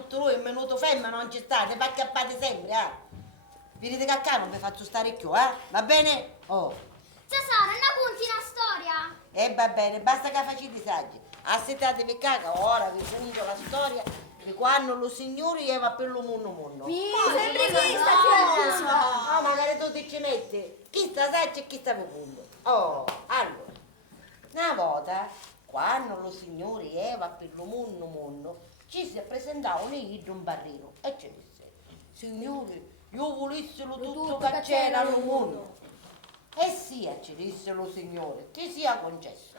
tutto lui, è venuto femmina, non ci state, fa acchiappate sempre, Vedete che a casa non vi faccio stare più, va bene? Oh. Tesoro, non conti una storia? Va bene, basta che facete i saggi. Assettatevi caga, ora vi ho finito la storia di quando lo signore va per lo mondo. Sempre questa, No, magari tu ti ci metti. Chi sta saggia e chi sta profondo. Oh, allora, una volta, quando lo signore va per lo mondo, ci si presentava un barrino e ci disse, signore, io volessero tutto che c'era al mondo. E sia, ci disse lo signore, ti sia concesso.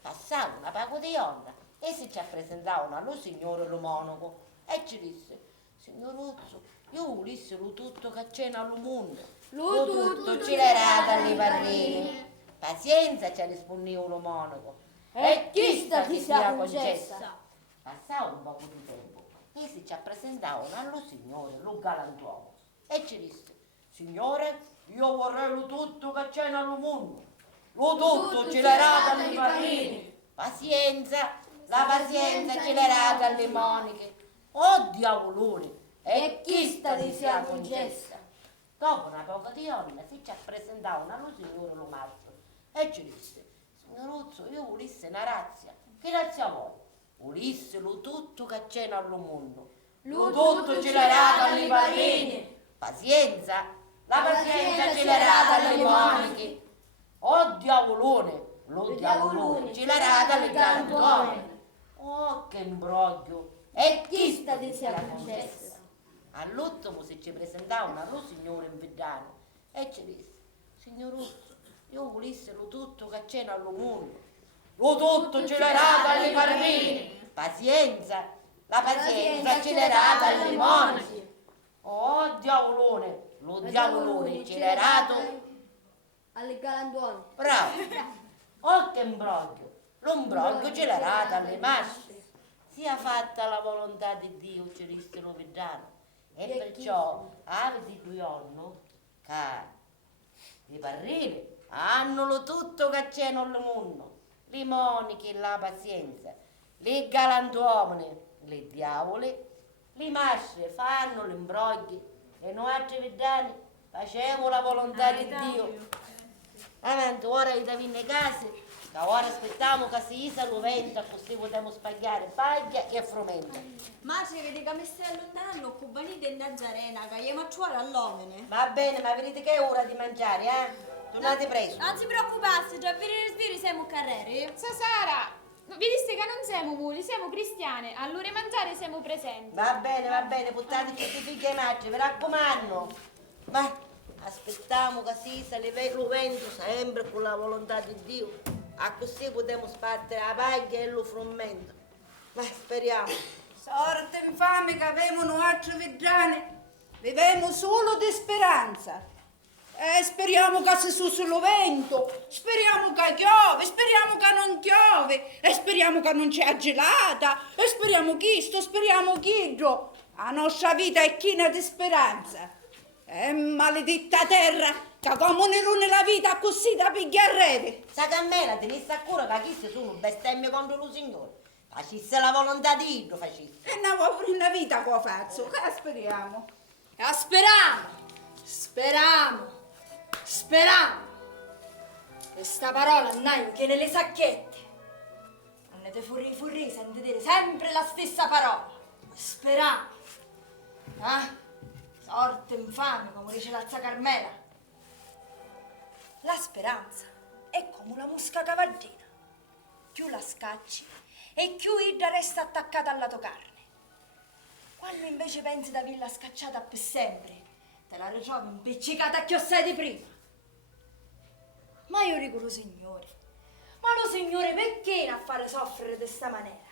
Passava una pago di onda e si ci presentavano allo signore lo monaco e ci disse, signoruzzo, io volessero tutto che c'è al mondo. Lo tutto ci l'era dalle parrini. Pazienza, ci rispondeva lo monaco. E chi sta ti sia concessa? Passava un po' di tempo e si ci presentavano allo signore lo galantuomo e ci disse, signore, io vorrei lo tutto che c'è nel mondo. Lo tutto ce l'era dalle parrini. Pazienza, la pazienza ce l'era dalle moniche. Oh diavolone, e chi sta di sia concessa? Dopo una poca di ora si ci presentavano allo signore lo mastro e ci disse, signoruzzo, io volesse una razia. Che razia vuoi? Volesse lo tutto che c'è nel mondo. Lo tutto ce l'era dalle parrini. Pazienza, la pazienza ce l'era dalle moniche. Oh diavolone, lo diavolone ce l'era dalle galantuomini. Oh che imbroglio, e chi sta di sia concessa? All'ultimo si ci presentavano allo signore in Vedano e ci disse, signoruzzo, io volesse lo tutto che c'è nel mondo. Lo tutto ce l'era dalle parrini. Pazienza, la pazienza ce l'era dalle moniche. Oh diavolone, lo diavolone ce l'era alle galantuomini. Bravo. Oh che imbroglio, l'imbroglio ce l'era dalle masce. Sia fatta la volontà di Dio, ci disse lo Vedano. E perciò avete due giorni che i parrini hanno lo tutto che c'è nel mondo. Le moniche, la pazienza, le galantuomini, le diavole, le masce fanno l'imbrogli e noi altri Vedani facciamo la volontà di Dio. Avanti, ora i davine case, da ora aspettiamo che si isa lo vento, così potremo spagliare paglia e frumento. Ma ci vedi che mi stai allontanando, cubanite in Nazarena, che io macciuare all'omene. Va bene, ma vedete che è ora di mangiare, Tornate presto. Non si preoccupasse, già per il sviri siamo carreri. Sara, vedi che non siamo muli, siamo cristiane, allora mangiare siamo presenti. Va bene, buttateci tutti i figli e maggi, vi raccomando. Ma aspettiamo che si isa lo vento sempre con la volontà di Dio. A così potremo sbattere la paglia e lo frumento. Ma speriamo. Sorte infame che avevano altri vedrane, vivemo solo di speranza. Speriamo che si su lo vento, speriamo che piove, speriamo che non piove, e speriamo che non c'è gelata, e speriamo questo, speriamo quello. La nostra vita è china di speranza. Maledetta terra, che come ne rune la vita così da pigliarrete. Sa Carmela, tenesse a cura che queste sono bestemmie contro lo Signore. Facesse la volontà di Dio, facesse. E no, pure una vita che faccio, che speriamo. Speriamo. Questa parola non che nelle sacchette. Andate fuori, sentite sempre la stessa parola. Speriamo. Sorte infame, come dice la zia Carmela. La speranza è come una mosca cavallina. Più la scacci e più ida resta attaccata al lato carne. Quando invece pensi di averla scacciata per sempre, te la ritrovi impiccicata a chiossai di prima. Ma io dico lo Signore, ma lo Signore perché non a fare soffrire di sta maniera?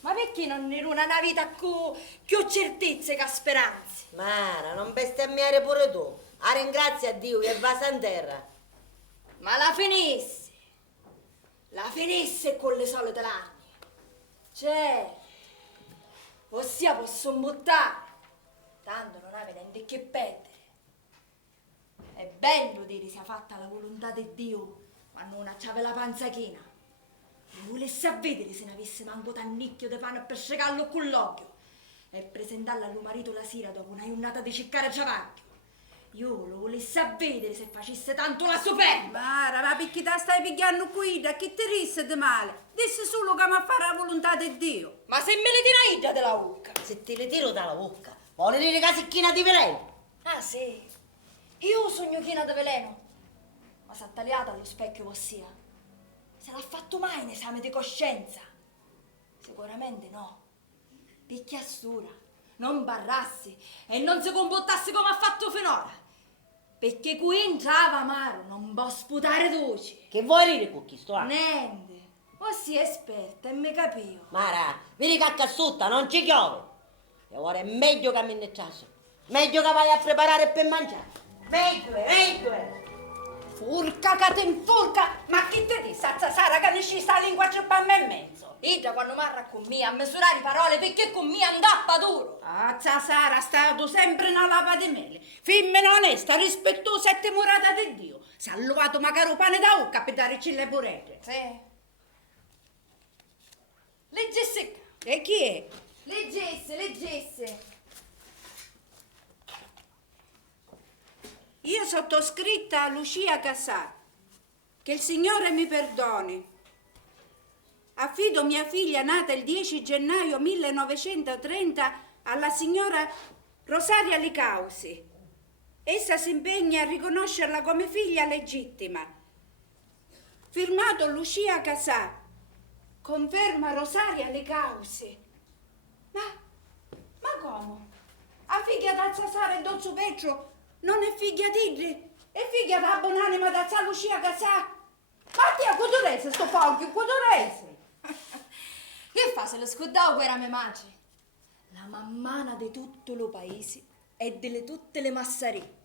Ma perché non ne runa una vita con più certezze che speranze? Mara, non bestemmiare pure tu. A ringrazia a Dio che va in terra. Ma la finisse con le solite lagne. Certo, ossia posso buttare, tanto non avete niente che perdere. È bello dire sia fatta la volontà di Dio quando non c'aveva la panza china. Non volesse a vedere se ne avesse manco tannicchio di pane per scegallo con l'occhio. e presentarla al marito la sera dopo una giornata di ciccare ciavacchio. Io lo volessi a vedere se facesse tanto la superba. Mara, ma perché te stai pigliando qui? Da chi ti risse di male? Disse solo che mi fa la volontà di Dio. Ma se me le tira ida della bocca? Se te le tiro dalla bocca, vuole dire casicchina di veleno. Ah sì, io sogno china di veleno. Ma s'ha tagliata allo specchio ossia. Se l'ha fatto mai un esame di coscienza? Sicuramente no. Picchiassura, non barrassi e non si comportassi come ha fatto finora. Perché qui entrava amaro, non può sputare voci. Che vuoi dire con chi sto? Niente, ossia esperta e mi capio. Mara, vedi che sotto non ci chiove. E ora è meglio che mi necciasso. Meglio che vai a preparare per mangiare. Meglio. Furca che te infurca! Ma chi te disse, Sara, che ne ci sta lingua ciappamma in mezzo? Ida quando marra con me a misurare parole perché con me andappa duro. Azza Sara, stato sempre una lapa di mele. Femmina onesta, rispettosa e temorata di Dio. Si è allovato magari pane da occa per dare cille purette. Sì. Leggesse qua. E chi è? Leggesse. Io sottoscritta Lucia Casà. Che il Signore mi perdoni. Affido mia figlia nata il 10 gennaio 1930 alla signora Rosaria Licausi. Essa si impegna a riconoscerla come figlia legittima. Firmato Lucia Casà. Conferma Rosaria Licausi. Ma come? A figlia da Sara e Dozzo Petro non è figlia di è figlia da buonanima da Lucia Casà. Ma ti a Codorese sto foglio, Codorese. Che fa se lo scordavo che era mia madre? La mammana di tutto lo paese e delle tutte le massarie.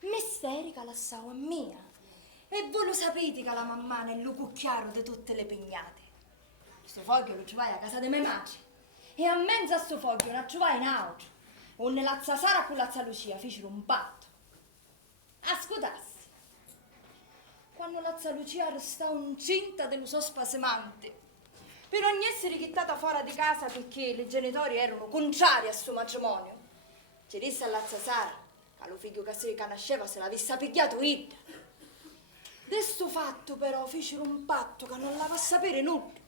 Misteri che la sao a mia. E voi lo sapete che la mammana è il lupo chiaro di tutte le pignate. Questo foglio lo trovai a casa di mia madre. E a mezzo a sto foglio lo trovai in altro. Onde la zia Sara con la zia Lucia fecero un patto. Ascoltassi. Quando la zia Lucia restò incinta dello suo spasimante, per non essere chittata fuori di casa perché i genitori erano contrari a suo matrimonio, ci disse alla zia Sara che lo figlio che nasceva se l'avesse pigliato ida. De sto fatto però fecero un patto che non l'aveva a sapere nulla.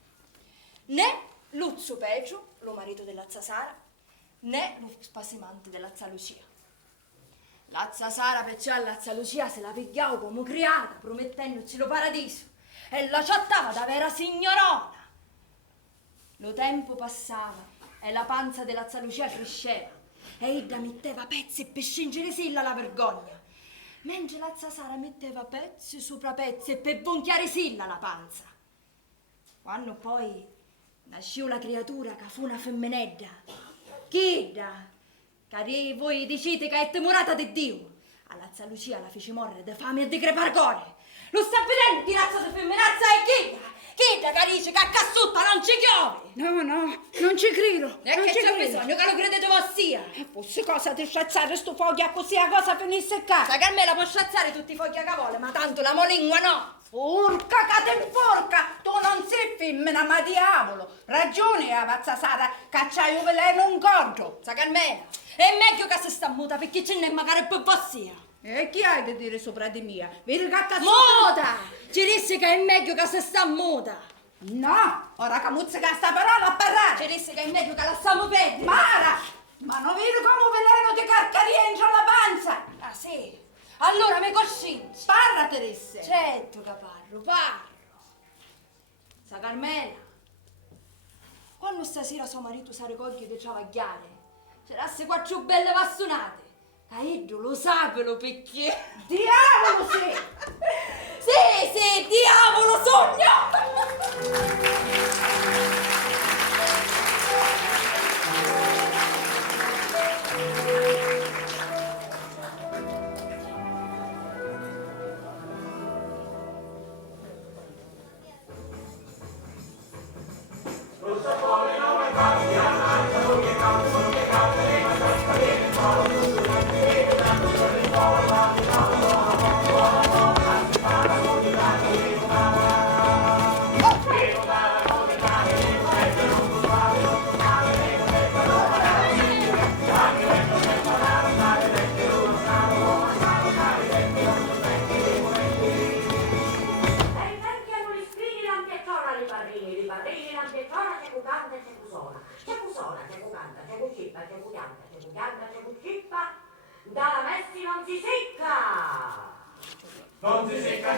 Né Luzzo Petro, lo marito della zia Sara, né lo spasimante della zia Lucia. La zia Sara perciò alla zia Lucia se la pigliava come criata, promettendoci lo paradiso, e la chattava da vera signorona. Lo tempo passava e la panza della zia Lucia cresceva e ella metteva pezzi per scingere silla la vergogna, mentre la zia Sara metteva pezzi sopra pezzi per bonchiare silla la panza. Quando poi nasceva la creatura che fu una femminedda, chida, che voi dicete che è temorata di Dio, alla zia Lucia la fece morire di fame e di creparcore. Lo sta vedendo che razza di femminazza è chida? Chida che dice che a cassutta non ci chiove? No, non ci credo. E che c'è bisogno che lo credete voi sia? Fosse cosa di sciazzare sto foglio così la cosa finisse qua. Sa che a me la può sciazzare tutti i fogli che vuole, ma tanto la molingua no. Urca che te porca, tu non sei femmina ma diavolo. Ragione la pazza Sara che c'hai un veleno un gordo. Sa che almeno è meglio che si sta muta perché ce n'è magari più sia. E chi hai da dire sopra di mia? Vedi che cazzo... Muta! Ci disse che è meglio che si sta muta. No, ora che muzzica sta parola a parlare. Ci disse che è meglio che la stiamo perdere. Mara, ma non vedi come un veleno di carcaria entra la panza? Ah sì? Allora mi coscinci. Parla Teresse. Certo che parlo. Sa Carmela, quando stasera suo marito si raccoglie di travagliare, c'erasse quattro belle bastonate. Caeddo lo sa quello perché. Diavolo sì! Sì, diavolo sogno! cucianta, c'è cucippa, c'è cucianta, c'è cucianta, c'è cucippa, dalla Messi non si secca! Non si secca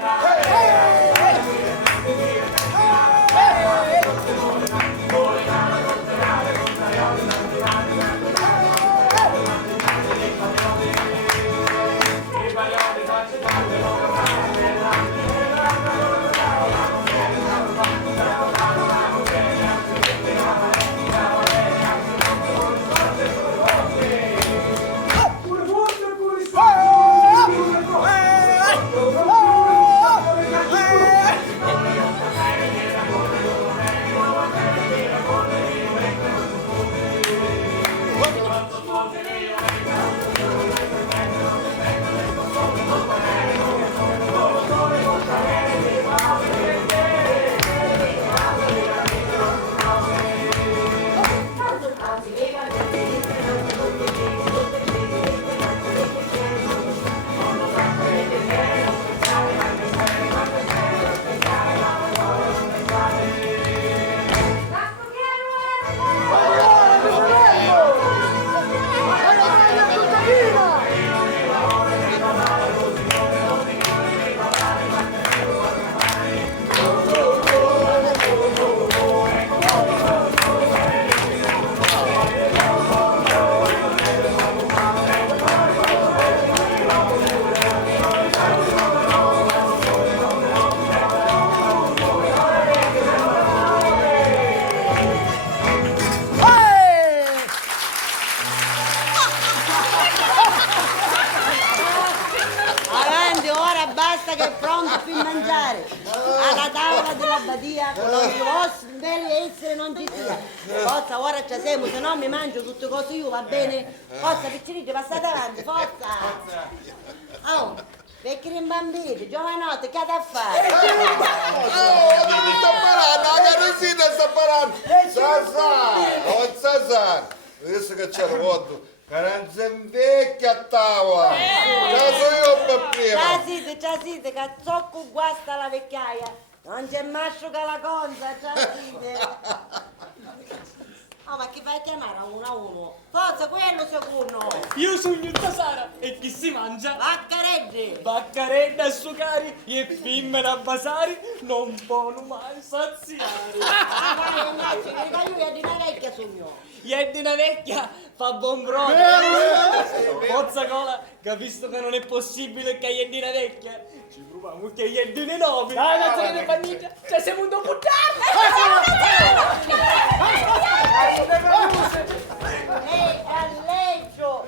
Avanti, ora basta che è pronto per mangiare. Alla tavola della badia, con i vostri belli essere non ci sia. Forza, ora ci siamo, se no mi mangio tutte cose io, va bene? Forza, piccinini, passate avanti, forza! Oh, vecchi rimbambiti, giovanotti, che da fare? Sta parlando, la carrozzina sta parlando! Sasà! Adesso che c'è il voto! Caranza invecchia a tavola! Caso io per prima! Ciao siete, che zocco guasta la vecchiaia! Non c'è masciuca la conza, ciao siete! Oh, ma chi fai a chiamare a uno? Forza, quello secondo! Io sono tutta Sara e chi si mangia? Vaccareggi! Vaccaredda e sucari e fimmera a basari non possono mai saziare. Ah, vai, invece, che io di una vecchia sogno! E di una vecchia fa buon brodo. Forza cola, capisco che non è possibile che è di una vecchia. Ci proviamo che è di una nuova. Dai, la tua famiglia, cioè siamo un dopo Ehi, Calleggio!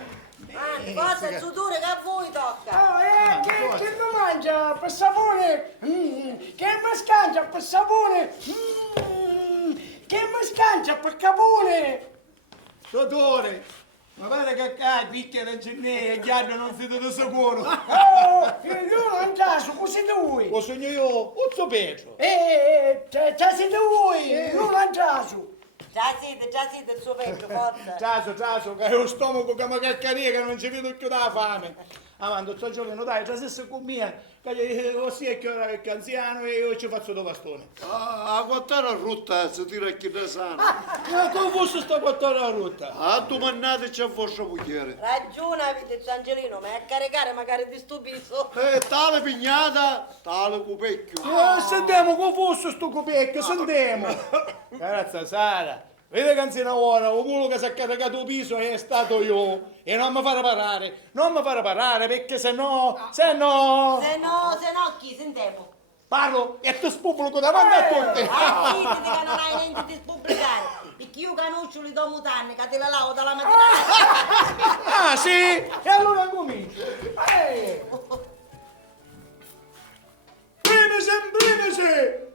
Forza, il sudore che a voi tocca! Che mi mangia per sapone? Che mi scancia per sapone? Che mi scancia per capone? Dottore, ma pare che qua picchia da Gennè e Gianno non si dà sicuro. Oh, io non caso, così da voi. Lo sogno io, Uzzo Petro. Già siete voi, io non caso. Già siete il suo peggio, forza! Taso, che è lo stomaco che mi caccaria che non ci vedo più da fame. Avanti, sto giorno, dai, tra stesso con mia, che così è che ora è anziano e io ci faccio due bastoni. A quattro rutta si tira chi da sana. Ma come fosse sto quattro a rotta? A domandate c'è vostro cucchiere. Ragione avete Angelino, ma è a caricare magari di stupiso! Tale pignata, tale cupecchio. Sentiamo come fosse sto copecchio, sentiamo. Carazza Sara, vedi che anzi ora, quello che si è caricato il piso è stato io. E non mi fare parare, perché se no... Se no, chi sentiamo? Parlo e ti spubblico davanti a tutti. Dite che non hai niente di spubblicare, perché io conosco li do mutanni, che te la lavo dalla mattina. Ah sì? E allora comincio. Primisi,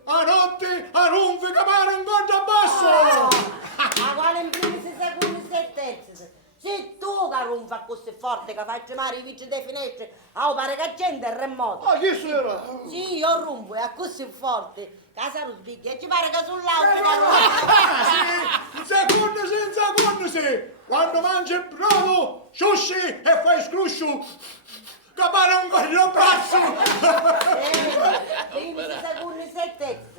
a notte, a ronfi, capare in conto a basso. Ma quale in primi secondi e terzi? Se tu che rompa così forte che faccio male i vici dei finestri, pare che gente è remoto. Ma chi sarà? Sì, io rompo, è così forte. Casa lo sbicchia e ci pare che sull'auto Secondo sì. Quando mangi il brodo, sciusci e fai scruscio. Capare un conto a basso. Primi secondi e terzi.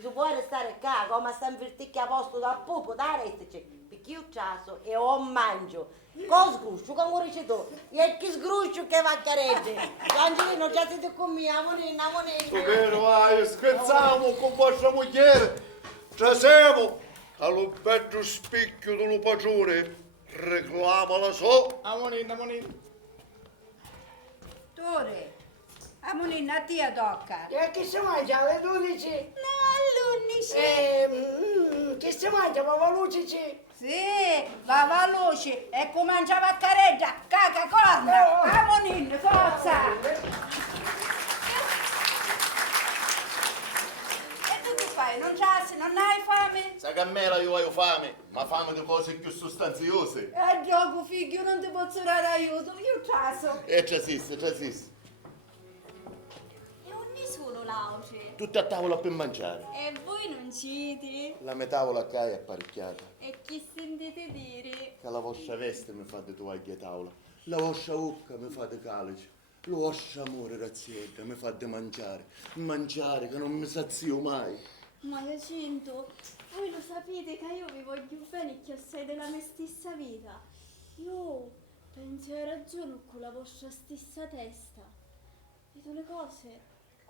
Tu puoi restare qua come sta in verticchia a posto da pupo, da restici. che io caso e ho mangio. Con sgruscio, come dici tu? E che sgruscio che va a caregge. Angelino, già siete con me, amonina. Vero, vai, scherziamo con vostra moglie. Ci siamo allo bello specchio dello pagione. Reclamala so. Amonina. Tore, Amonina, a te tocca. E che si mangia alle 12? No, all'11. Che si mangia, papà Lucici? Sì, va veloce e come mangiava a careggia, caca, corna. Amonina, forza. E tu che fai? Non hai fame? Sa che a me io ho fame, ma fame di cose più sostanziose. E gioco, figlio, non ti posso dare aiuto, io caso. E ci assiste. E ogni solo l'auce. Tutti a tavola per mangiare. E voi non siete? La mia tavola qua è apparecchiata. E chi sentite dire? Che la vostra veste mi fate tovaglie a tavola, la vostra bocca mi fate calice, il vostro amore, razzietta, mi fate mangiare che non mi sazio mai. Ma Jacinto, voi lo sapete che io vi voglio bene che sei della mia stessa vita. Io penso hai ragione con la vostra stessa testa. Vedo le cose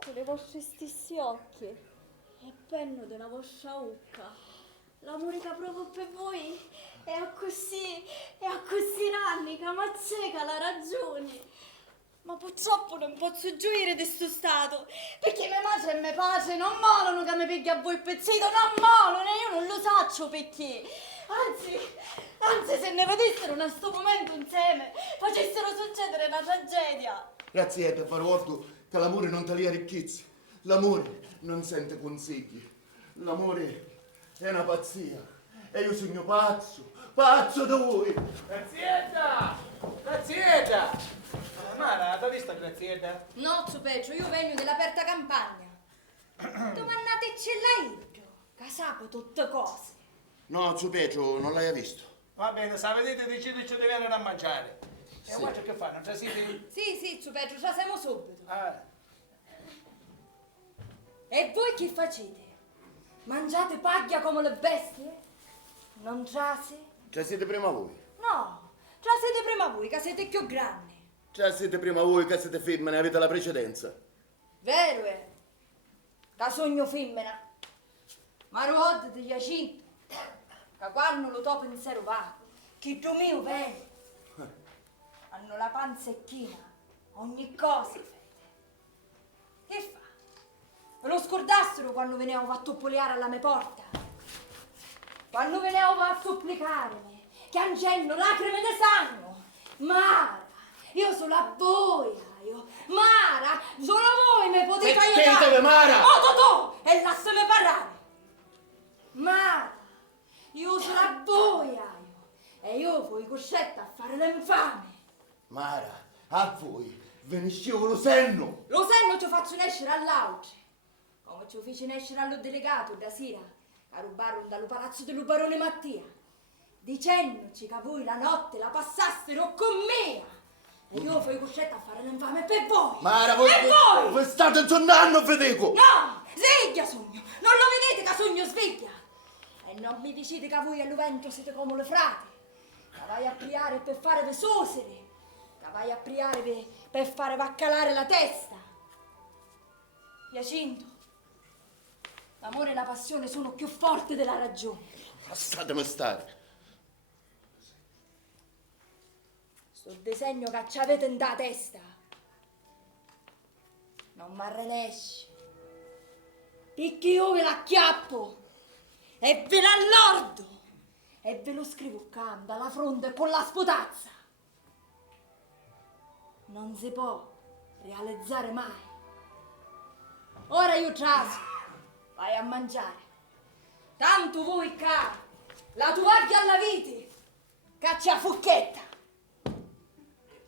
con le vostre stessi occhi. E penno della vostra bocca. L'amore che provo per voi è così anni che ma cieca la ragione. Ma purtroppo non posso gioire di sto stato, perché mia madre e mio padre non molano che mi piglia a voi il pezzito, non molano, e io non lo saccio perché. Anzi, se ne vedessero in questo momento insieme, facessero succedere una tragedia. Razzietta, farò che l'amore non taglia ricchezze, l'amore non sente consigli, l'amore è una pazzia, e io sono pazzo da voi. Grazietta! Mara, dove sta Grazietta? No, Zupeggio, io vengo dell'aperta campagna. Domandate ce l'hai io, che sapo tutte cose. No, Zupeggio, non l'hai visto. Va bene, se vedete decidete di venire a mangiare. E voi che fanno? Non ci siete? Sì, Zupeggio, già siamo subito. Ah. E voi che facete? Mangiate paglia come le bestie? Non giase? Già siete prima voi. No, già siete prima voi, che siete più grandi. Già siete prima voi che siete femmine e avete la precedenza. Vero è? Da sogno femmina. Ma ruote di Jacinto, che quando lo topo in sero va, che tu mio vedi. Hanno la panzecchina, ogni cosa fede. Che fa? Ve lo scordassero quando venevo a toppoleare alla mia porta? Quando venevo a supplicarmi, che angello lacrime di sangue. Mara, io sono a voi, Mara, solo voi mi potete aiutare. Sentite, Mara! Oh, tu, e lasciami parlare. Mara, io sono a voi, e io fui costretta a fare l'infame. Mara, a voi veniscevo lo senno. Lo senno ti faccio nascere all'auce, come ci feci nascere allo delegato da sera, a rubarono dallo palazzo dello barone Mattia, dicendoci che voi la notte la passassero con me. E io fui costretta a fare l'infame per voi! Mara, voi state sonnando, Federico! No! Sveglia, sogno! Non lo vedete che sogno sveglia? E non mi dicete che voi all'uvento siete come le frate! Che vai a priare per fare ve susere! Che vai a priare per fare vaccalare la testa! Jacinto, l'amore e la passione sono più forti della ragione! Lasciatemi stare! Sul disegno che ci avete in da testa non mi arrenesce, perché io ve l'acchiappo e ve l'allordo e ve lo scrivo canta alla fronte con la sputazza. Non si può realizzare mai. Ora io traso, vai a mangiare, tanto voi ca la tovaglia alla vite caccia a fucchetta.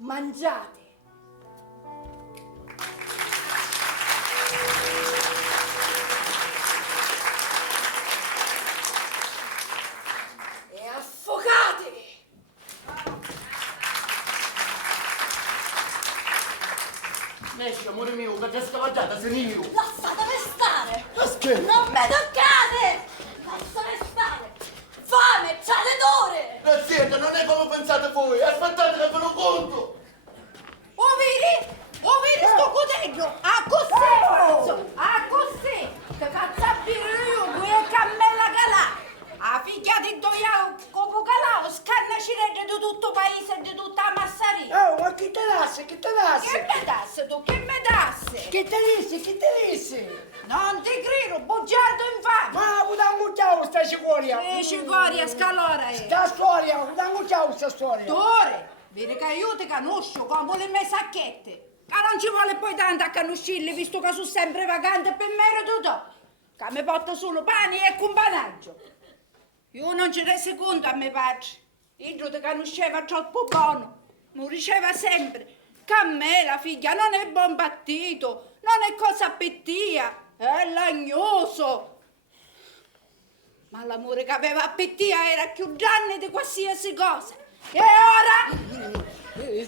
Mangiate. E affogatevi. Esci, amore mio, che ti è scavaggiata, senino. Lasciatemi stare. Aspetta. Non mi toccate. Lasciatemi stare. Fame, c'è d'ore! Razzietta, non è come pensate voi, aspettate che ve lo conto. O vedi sto coteggio? A così, cazzo! A così! Che cazzo abbino io, due cammella calà! A figlia di doia copo calà, scanna ciregge di tutto il paese e di tutta la massaria! Oh, ma chi te dasse, chi te dasse? Che me dasse tu, che me dasse? Chi te disse? Non ti credo, bugiardo infame! Ma udangucciao sta storia. Cicoria, scalora Sta storia, udangucciao sta storia. Dore, vedi che io ti conosco come le mie sacchette. Che non ci vuole poi tanto a conoscerli, visto che sono sempre vacante per merito tu. Che mi porta solo pane e companaggio. Io non ci resi conto a mio padre. Io ti conosceva troppo buono. Mi diceva sempre che a me la figlia non è buon battito, non è cosa appettia, è lagnoso. Ma l'amore che aveva appettia era più grande di qualsiasi cosa. E ora?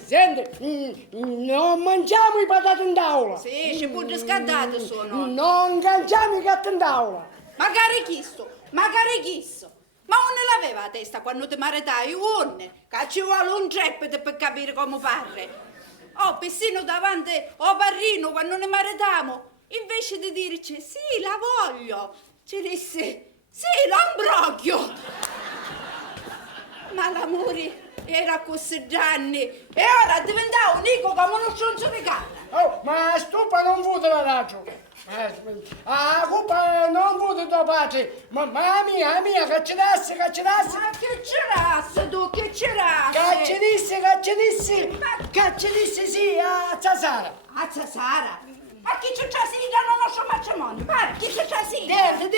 Senti, non mangiamo i patate in tavola. Sì, ci pure scaldate sono. Non mangiamo i gatti in tavola. Magari chisto. Ma non l'aveva a testa quando ti maritai, unne, che ci vuole un trepete per capire come fare. Oh, persino davanti al barrino quando ne maritamo, invece di dirci sì, la voglio, ci disse sì, l'ambroglio. Ma l'amore era così Gianni e ora è diventato un ico come uno stronzo di canna. Oh, ma stupa non vuole la ragione. Ah, colpa non vuole tuo padre. Ma mia, che ci dasse. Ma che c'erasse tu, che c'erasse? Che ci disse sì a Zazara. A Zazara? Ma chi c'è da non lo so matrimonio? Guarda, chi c'è sì? Niente.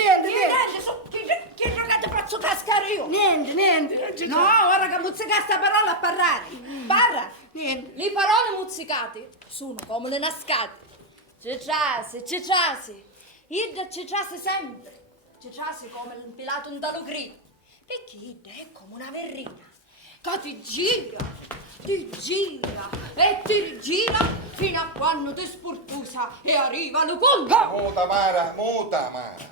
Chi giocate pazzo cascare io? Niente. No, ora che muzzica sta parola a parlare. Parla. Niente. Le parole muzzicate sono come le nascate. Cicciase. Ida cicciase sempre. Cicciase come l'impilato in talogrino. Perché Ida è come una verrina che ti gira e ti rigira fino a quando ti sportusa e arriva la conta.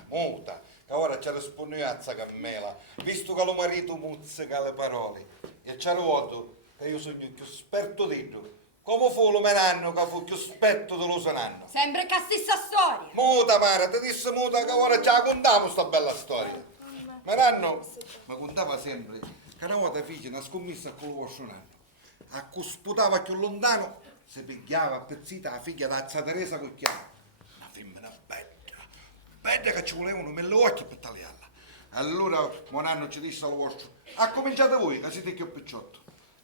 Muta. Che ora c'è rispognazza cammela, visto che lo marito muzzica le parole. E c'è lo che io sono più esperto di tu. Come fu lo menanno che fu più esperto dello sananno? Sempre che stessa storia. Muta, Mara, ti disse muta che ora ci raccontiamo sta bella storia. Menanno mi contava sempre che una volta fece una scommessa con lo vostro nanno. A cui sputava più lontano si pigliava a pezzita la figlia da zia Teresa con chiave. Una femmina bella che ci volevano mille occhi per tagliarla. Allora mio nanno ci disse al vostro, cominciate voi che siete più picciotto.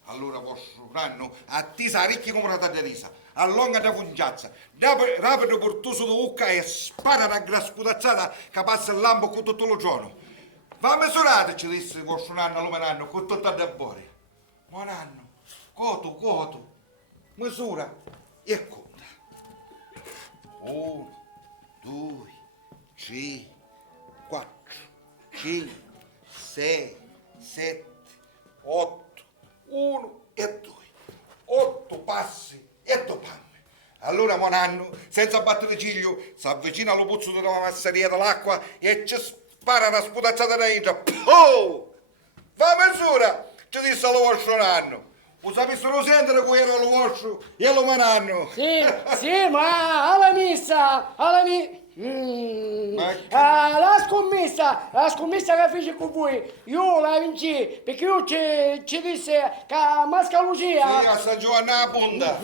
Allora vostro nanno attesa ricchi come una tagliarisa, allunga da fungiazza, rapido portoso di bocca e spara una gran sputazzata che passa il lampo con tutto lo giorno. Va misurate, ci disse vostro nanno allo menanno, con tutto da fuori. Ma nanno, coto, misura e conta. 1, 2, 3, 4, 5, 6, 7, 8, 1 e 2. 8 passi e 2 panne. Allora mio nanno, senza battere ciglio, si avvicina allo pozzo della masseria dell'acqua e ci spara una sputazzata dentro. Oh! Va misura, ci disse allo vostro nanno. Lo sapessero sentire che era lo vostro e lo mananno. Sì, ma alla missa, la scommessa che fece con voi, io la vinci, perché io ci disse che a Masca Lucia... Sì, a San Giovanni a Ponda.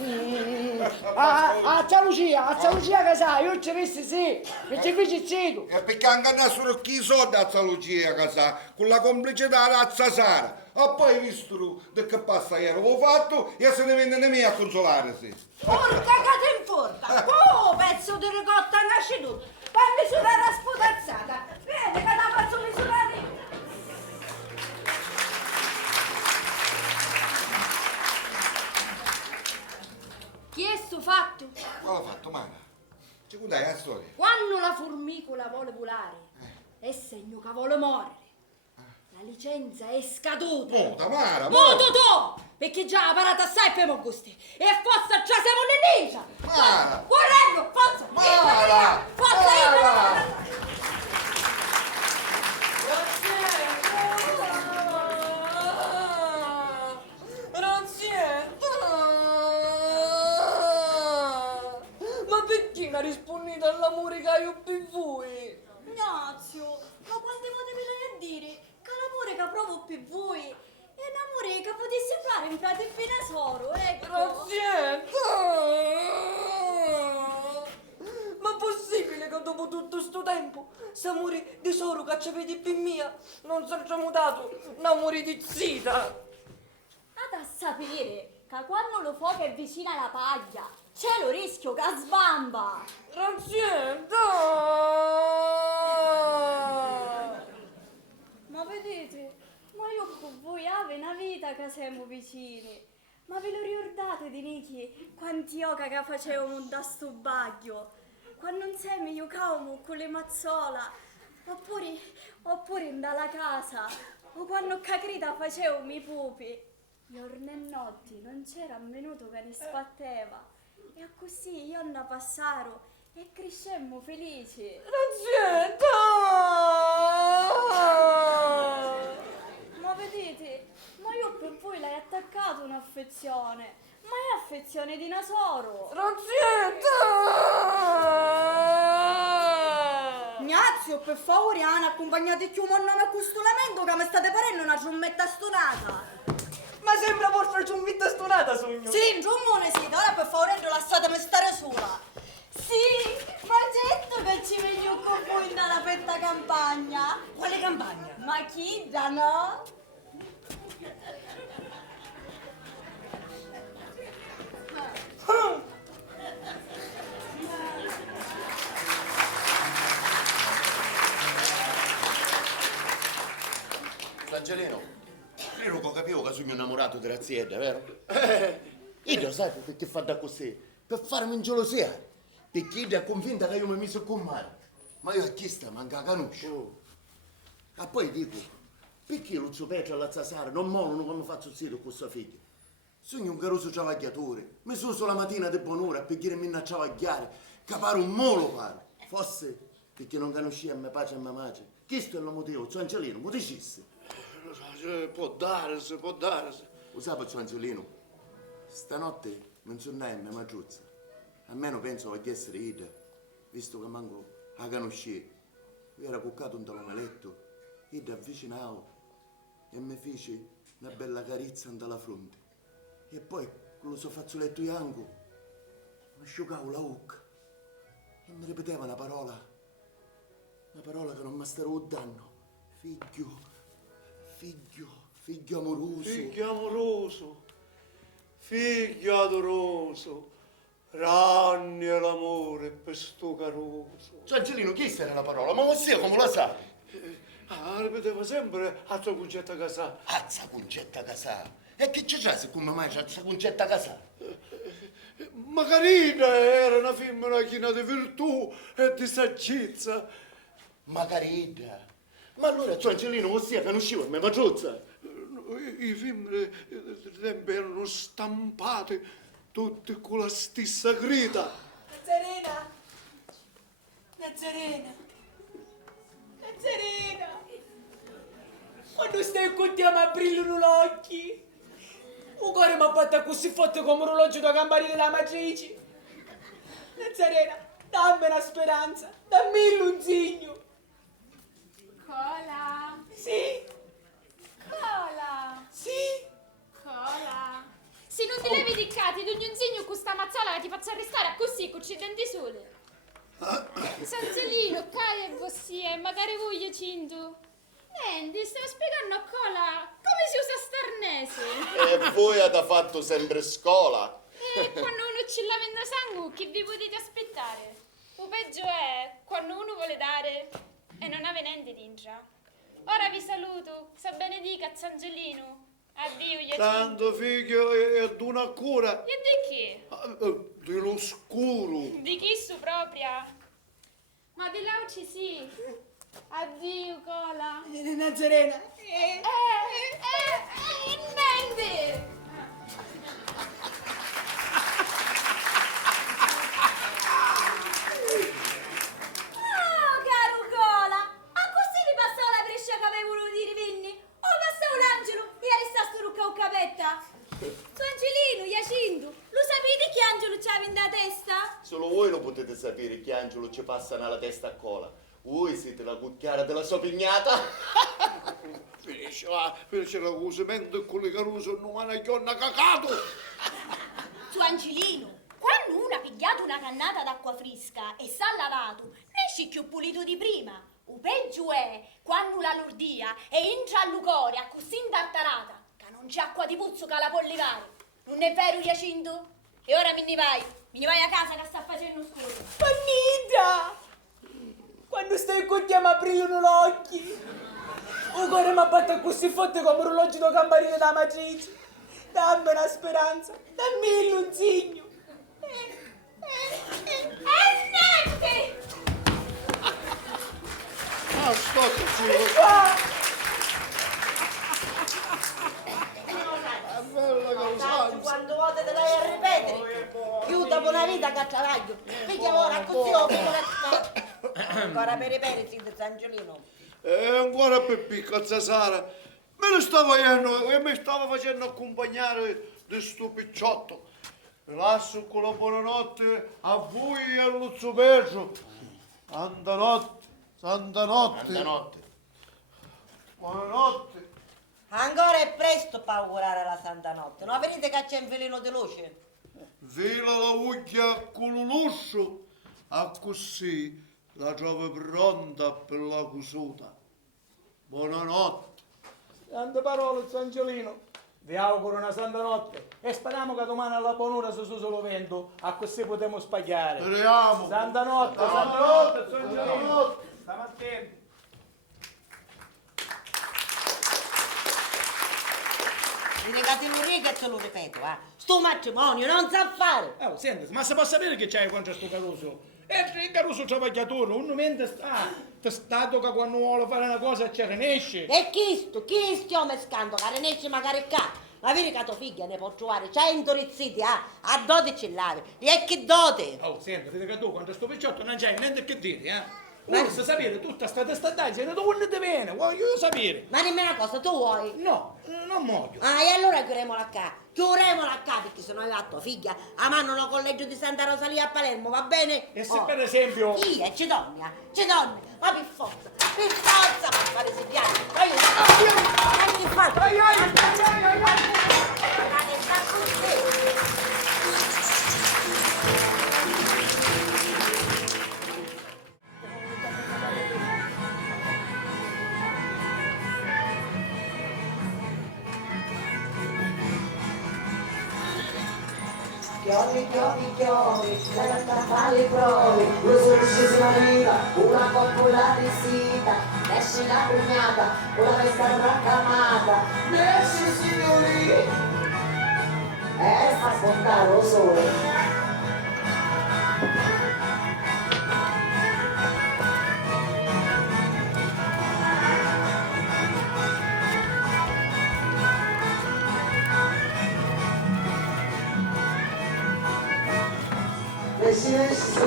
A Zia Lucia che sa, io ci disse sì, e ci fece zitto. E perché anche solo chi soldi a Zia Lucia che sa, con la complicità da Zia Sara. E poi visto che passa ieri, l'ho fatto e se ne vende nemmeno a consolare, sì. Porca che ti inforta! Oh, pezzo di ricotta nasci tu! Vai a misurare la sputazzata! Vieni che la faccio misurare io! Chi è sto fatto? Cosa ha fatto, Mara? Ci contai la storia? Quando la formicola vuole volare, è segno che vuole morire. La licenza è scaduta. Muta, Mara! Muto tu! Perché già ha parato assai per Augusti. E forza già siamo nell'isola. Mara! Correggo, forza! Mara! Forza io! dall'amore che io per voi. Ignazio, ma quante volte me l'hai a dire? Che l'amore che provo per voi è un amore che potesse fare in frate e tesoro, ecco. Ma è possibile che dopo tutto sto tempo, s'amore tesoro che ci vedi per mia, non si è mutato un amore di zita? Ad a sapere che quando lo fuoco è vicino alla paglia, c'è lo rischio che sbamba. Ma vedete, ma io con voi ave una vita che siamo vicini. Ma ve lo ricordate di Nichi quanti oca che facevamo da sto baglio? Quando insieme giocavamo con le mazzola, oppure in dalla casa, o quando cacrita facevamo i pupi. Giorni e notti non c'era un minuto che ne sbatteva. E così io ne passaro e crescemmo felici. Ma vedete, ma io per voi l'hai attaccato un'affezione, ma è affezione di Nasoro. Ignazio, per favore, Ana, accompagnate più un nome a questo lamento che mi state parendo una ciummetta stonata. Ma sembra vostra ciumbetta stonata, sogno. Sì, giummone siete, ora per favore lasciatemi stare sola. Sì, ma certo che ci vengo con voi dalla fetta campagna. Quale campagna? Ma chi da no? Angelino, io non capivo che sono innamorato dell'azienda, vero? Io lo sai perché fa da così? Per farmi ingelosire. Perché io è convinta che io mi sono con male. Ma io a chi sta manca conosco. E poi dico, perché Luzio Petro alla Zasara non molano come faccio zitto con sua figlia? Sono un caroso travagliatore. Mi sono sulla mattina di buon'ora per dirmi a travagliare, che pare un molo pare. Forse perché non conoscia mia pace e mia madre. Questo è il motivo, Zio Angelino, mi dicessi. Può darsi, può darsi. Lo sai, Zio Angelino, stanotte non sono mia maggiuzza. Almeno penso di essere ida, visto che manco la conoscevo. Io ero cuccato in un letto, io avvicinavo e mi fece una bella carezza dalla fronte. E poi, con lo suo fazzoletto bianco, mi asciugavo la bocca e mi ripeteva una parola che non mi starò danno. Figlio amoroso. Figlio amoroso, figlio adoroso, ranni l'amore per sto caroso. Zio Angelino, chi era la parola? Ma ossia come la sa? Ripeteva sempre Azza Concetta Casà. Azza Concetta Casà? E che c'è se come mai c'è Azza Concetta Casà? Ma carina era una femmina china di virtù e di saggezza. Ma carina? Ma allora Zio Angelino ossia che non usciva a me maggiuzza? I femmine del tempo erano stampate tutte con la stessa grida. Nazarena, quando stai con te mi brillano gli occhi. Un cuore mi ha fatto così forte come un orologio da campanile della matrice. Nazarena, dammi una speranza, dammi un segno. Cola. Sì, Cola. sì. Cola. Se non ti levi di cati, di ogni segno con sta mazzola che ti faccio arrestare così, con i denti soli. Sanzolino, Caia e Bossie, magari voi cinto. Niente, stavo spiegando a Cola come si usa starnese. E voi avete fatto sempre scuola. E quando uno ci lava in sangue, che vi potete aspettare? O peggio è quando uno vuole dare e non ha niente dentro. Ora vi saluto, sa benedica Zangelino. Addio, Iacinto. Tanto figlio è d'una cura. E di chi? Dello scuro. Di chi su propria? Ma di Lauci sì. Addio, Cola. Nazarena. Niente! Oh, caro Cola, a così vi passava la brescia che avevo voluto dire Vinni? O passavo l'angelo e resta sto rucca o capetta? Su Angelino, Iacinto, lo sapete che angelo c'aveva in da testa? Solo voi lo potete potete sapere che Angelo ci passa nella testa a cola? Voi siete la cucchiara della sua pignata? Finisce la cosa, mentre con le caruse non hanno chionna cacato. Su Angelino, quando uno ha pigliato una cannata d'acqua fresca e s'ha lavato, ne esce più pulito di prima. O peggio è quando la lordia e entra a Lucoria così intartarata che non c'è acqua di puzzo che la può levare. Non è vero, Giacinto? E ora me ne vai a casa che sta facendo scuro. Pannita! Quando stai con te mi brillano gli occhi. Un cuore mi ha fatto così forte come un orologio da campanile da matrice. Dammi una speranza, dammi un segno. Niente! Ascolta, Quando volte te vai a ripetere? Più dopo una vita che travaglio. Perché ora così ho ancora per ripetere, sì, di Angelino. Ancora per piccola, Sara. Me lo stavo io e mi stavo facendo accompagnare di sto picciotto. Lascio con la buonanotte a voi e a Luzzo Pedro. Santa notte, santa notte. Santa notte. Buonanotte. Ancora è presto per augurare la santa notte. Non vedete che c'è un veleno di luce? Vela la uglia con l'uscio, a così la trovo pronta per la cusuta. Buonanotte. Tante parole, Angelino. Vi auguro una santa notte e speriamo che domani alla buon'ora su solo vento, a così potremo spagliare. Speriamo. Santa notte, santa notte, Angelino. Stiamo attenti. Legati l'urri che te lo ripeto, sto matrimonio non sa fare. Oh, senti, ma si può sapere che c'hai contro sto Caruso? Il Caruso travagliatore, un mente sta che quando vuole fare una cosa ci rinesce. E chi stiamo mescando, che rinesce magari qua? Ma vedi che tua figlia ne può trovare 100 rizziti, a 12 lavi. E che dote? Oh, senti, vedi che tu contro sto picciotto non c'hai niente che dire, Vuoi sapere tutta sta testataggine, dove te viene? Voglio sapere. Ma dimmi una cosa, tu vuoi? No, non voglio. E allora chiudemola qua. Chiudemola qua, perché se no hai fatto figlia a mano al collegio di Santa Rosalia a Palermo, va bene? E se per esempio... Chi è? Ci donne, ma per forza per fare si piace. Ma io che faccio? Chiovi, la gatta fa le prove, lo solcissima vita, una coppola di sita, esce la cugnata, con la vesta raccamata, esce signori, e fa spuntare lo sole. Esce su,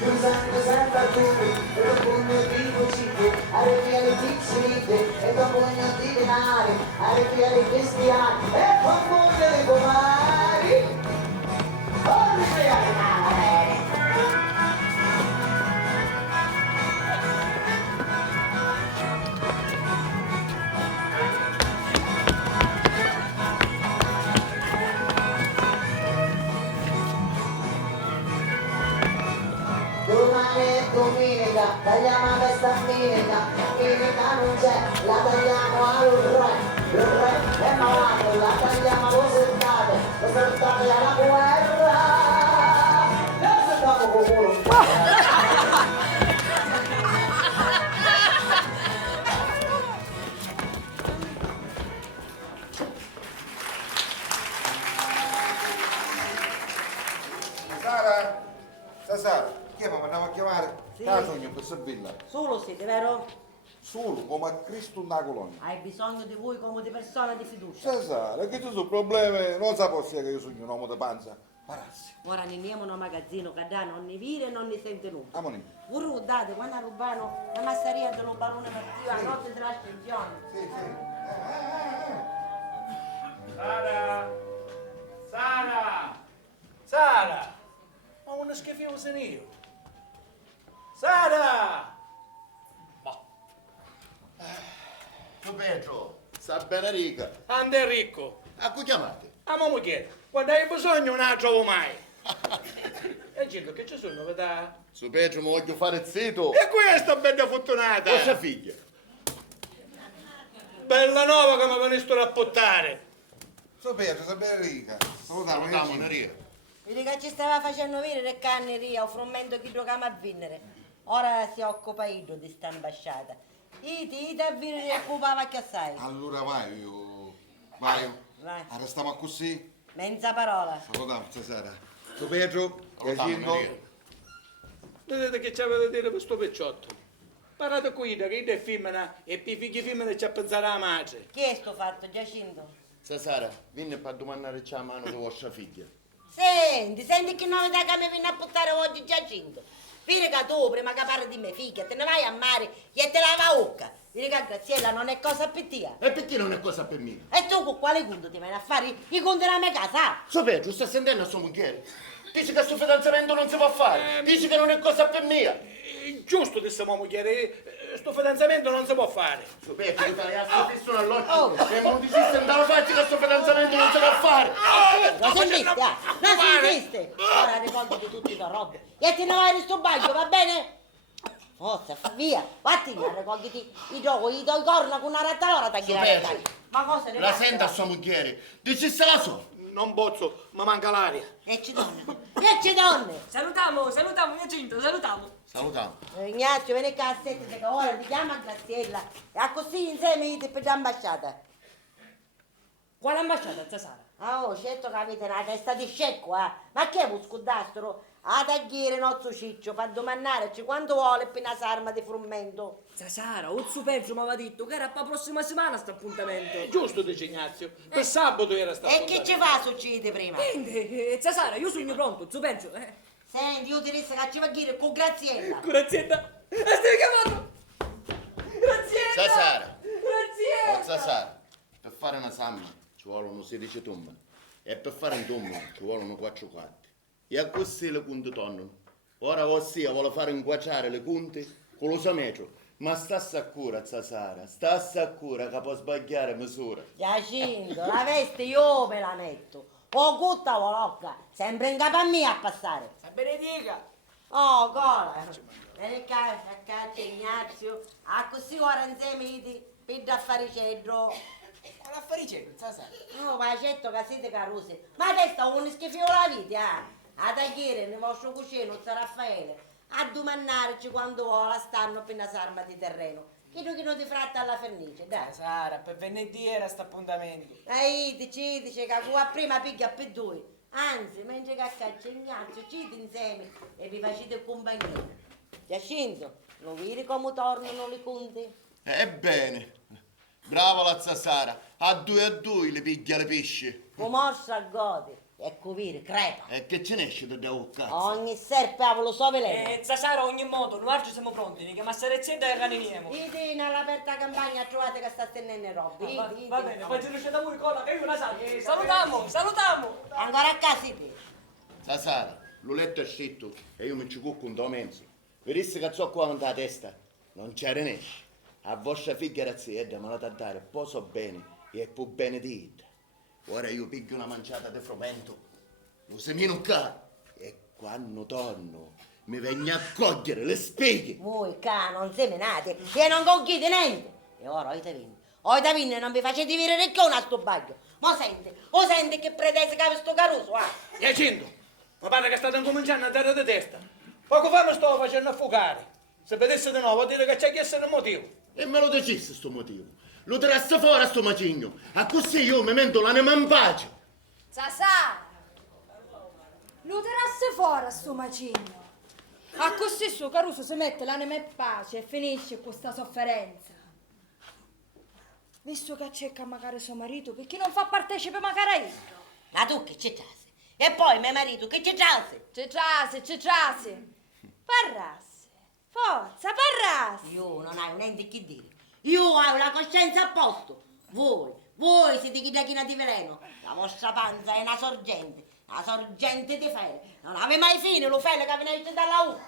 usando sempre tu, e lo pugno di cucite, arrivi alle piccine, e dopo pugno di denari, arrivi alle cristiani, e poi monte le comari, arrivi alle mare. Domani è domenica, tagliamo questa domenica non c'è, la tagliamo al re è malato, la tagliamo lo soltate alla guerra, e sentiamo con culo. Sara, chi mi andavo a chiamare? Sì. Sogno per Sabilla. Solo siete, vero? Solo come a Cristo una colonia. Hai bisogno di voi come di persona di fiducia. Sara, che ci sono problemi, non sapevo che io sogno un uomo di panza. Parassi. Ora ne andiamo a un magazzino che da non ne vire e non ne sente nulla. Amoni. Voi ricordate quando rubano la masseria dello barone Mattia a notte della scensione? Sì. Sara! Ma uno schifoso io. Sara! Tu Pedro, sta bene riga. Ande ricco. A cui chiamate? A mamma chiede, quando hai bisogno non la trovo mai. E Gildo, che ci sono, veda? Su Pedro, mi voglio fare zitto. E questa bella fortunata. Vostra figlia. Bella nuova che mi veniste a rapportare. So Pietro, sta bene riga. Salutiamo, Salutiamo, Giacinto. Neria. Vedi che ci stava facendo venire le canneria, un frumento che giocava a vincere. Ora si occupa io di sta ambasciata. Iti a venire e occupava che assai. Allora vai, io. Vai. Vai. Ora stiamo così. Menza parola. Salutiamo stasera. So Pietro, Salutiamo, Giacinto. Neria. Vedete che c'avete da dire per sto picciotto? Parlate qui, che io è femmina e per i figli femmine c'è a pensare alla madre. Chi è sto fatto, Giacinto? Stasera, vieni per domandare a mano di vostra figlia. Senti che novità che mi viene a buttare oggi Giacinto. Vedi che tu, prima che parli di mia figlia, te ne vai a mare e te lava la bocca. Vedi che Graziella non è cosa per te. E perché non è cosa per me? E tu con quale conto ti vieni a fare i conti della mia casa? So Pedro, sta sentendo a sua moglie? Dici che questo fidanzamento non si può fare. Dici che non è cosa per me. Giusto, disse mamma chiede, sto fidanzamento non si può fare. So Pedro, ti fai a fisso all'occhio. E non ti si andava facile che questo fidanzamento non si può fare. Lo sentiste? Lo sentiste? Ora ricordati tutti i tuoi robe. E te ne vai in sto bagno, va bene? Forza, via, vattene, raccogliti i tuoi corna con una rattalora da tirare. Pedro, Ma cosa ne la fai? senta a sua moglie. Dici se la so. Non bozzo, ma manca l'aria. Ecce donne! Salutiamo, Giacinto, salutiamo. Salutiamo. Ignazio, vieni qua a sette, che ora ti chiama Graziella. E a così insieme ite per l'ambasciata. Quale ambasciata, Sara? Ah, oh, certo che avete una testa di scecco, eh? Ma che è un scudastro? A tagliare nostro ciccio, per domandarci quanto vuole per una sarma di frumento. Sara, Uzzu Pedro mi aveva detto che era per la prossima settimana sto appuntamento. Giusto, dice Ignazio. Per sabato era sta E che ci fa succede prima? Quindi, Sara, io sono pronto, Uzzu Pedro. Senti, io ti resto che ci va a dire con Graziella. Graziella, stai chiamando? Graziella! Sasara. Graziella! Sasara. Per fare una samma ci vogliono 16 tombe. E per fare un tombo ci vogliono 4 quarti. E a così le punte tornano. Ora ossia vuole fare inguacciare le punte con lo sametro. Ma sta sicura, Sasara, sta sicura che può sbagliare misura. Giacinto, la veste io me la metto. O gutta volocca, sempre in capo a me a passare. Sa benedica. Oh, cola. Vieni qua, a caccia Ignazio. A così ora insieme iti, per affari cedro. Quale affari c'è, Sara? No, ma certo che siete carusi. Ma adesso un schifo la vita, eh. A tagliare nel vostro cucino, San Raffaele. A domandarci quando vuole stanno per una sarma di terreno. Che non ti fratta alla vernice, dai. Sara, per venerdì era sto appuntamento. Dice che qua prima piglia per due. Anzi, mentre che a caccia Ignazio, cite insieme e vi facete compagnia. Giacinto, lo vedi come tornano le conti? Ebbene, brava la Sasara, a due le piglia le pesce. Come morso a godi, ecco vire, crepa. E che ce ne esce da un cazzo? Ogni serpe ha lo so veleno. Sara, ogni modo, noi oggi siamo pronti, che Massarezzetta e caniniamo. Dite nell'aperta campagna trovate che sta tenendo roba. Va bene, faccio luce da voi, colla, che io una salvo. Salutiamo. Ancora a casa te. Sasara, l'ho letto e scritto e io mi ci cucco un do mezzo. Vedessi che so qua la testa, non c'era nesce. A vostra figlia Razzietta me la da dare, poso bene e più bene di ita. Ora io piglio una manciata di frumento, lo semino qua e quando torno mi vengo a cogliere le spighe. Voi qua non semenate e non cogliete niente. E ora oi da vinne non vi facete dire neanche una sto baglio. Ma sente che pretese che sto caruso, ah. Giacinto, mi pare che state incominciando a dare di testa. Poco fa mi stavo facendo affogare. Se vedesse di nuovo, vuol dire che c'è chiesto il motivo. E me lo decisse sto motivo. Lo tirasse fuori a sto macigno. A così io mi mento l'anima in pace. Sasà! Lo tirasse fuori a sto macigno. A così suo Caruso si mette l'anima in pace e finisce questa sofferenza. Visto che cerca magari suo marito, perché non fa partecipe magari a io? Ma tu che c'è giasse? E poi mio marito che c'è giasse? C'è giasse. Parrasse. Forza, parrasse. Io non hai un ente che dire. Io ho una coscienza a posto. Voi siete chi da china di veleno. La vostra panza è una sorgente. la sorgente di fede. Non ave mai fine lo fede che viene dalla U.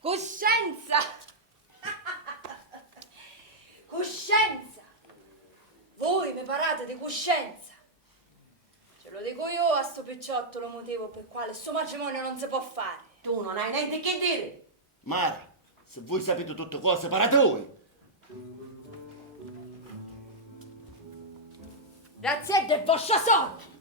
Coscienza! Coscienza! Voi mi parate di coscienza. Ce lo dico io a sto picciotto lo motivo per quale sto matrimonio non si può fare. Tu non hai niente che dire. Mara, se voi sapete tutte cose, parate voi. Graziella è vostra sorte.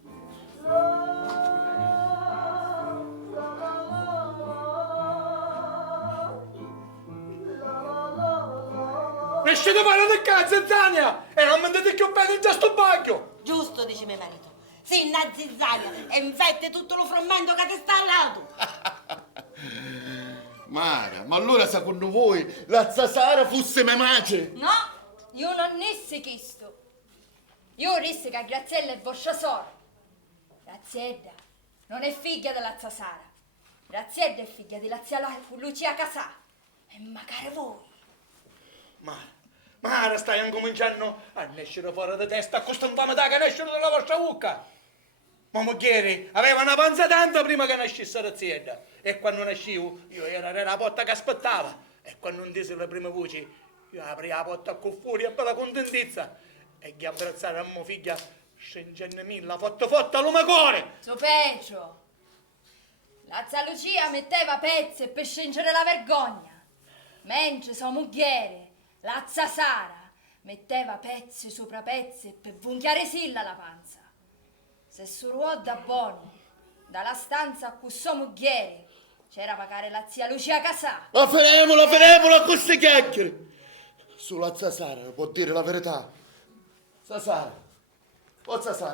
Escete fuori del cazzo, Zania! E non mandate più bene già sto bagno! Giusto, dice mio marito. Sì, innanzi Zania, e infetti tutto lo frammento che ti sta al lato. Mara, ma allora secondo voi la Sara fosse mia madre? No, io non nessi chiesto. Io disse che Graziella è vostra sorella. Graziella non è figlia della zia Sara. Graziella è figlia della zia Lucia Casà. E magari voi. Mara, stai incominciando a nascere fuori di testa, a questo infame da che nasce dalla vostra bocca. Ma moghieri, aveva una panza tanta prima che nascesse Graziella. E quando nascevo, io era la porta che aspettava. E quando non disse le prime voci, io apri la porta con furia e bella contentezza. E gli abbracciare a mia figlia, scendendo mille, fotta al cuore. So peggio. La zia Lucia metteva pezzi per scendere la vergogna. Mentre sua moghiere, la zia Sara, metteva pezzi sopra pezzi per vunchiare silla la panza. Se su ruò da buoni, dalla stanza a cui sua moghiere, c'era pagare la zia Lucia Casà. La faremo a queste chiacchiere. Sulla zia Sara può dire la verità. Zia Sara,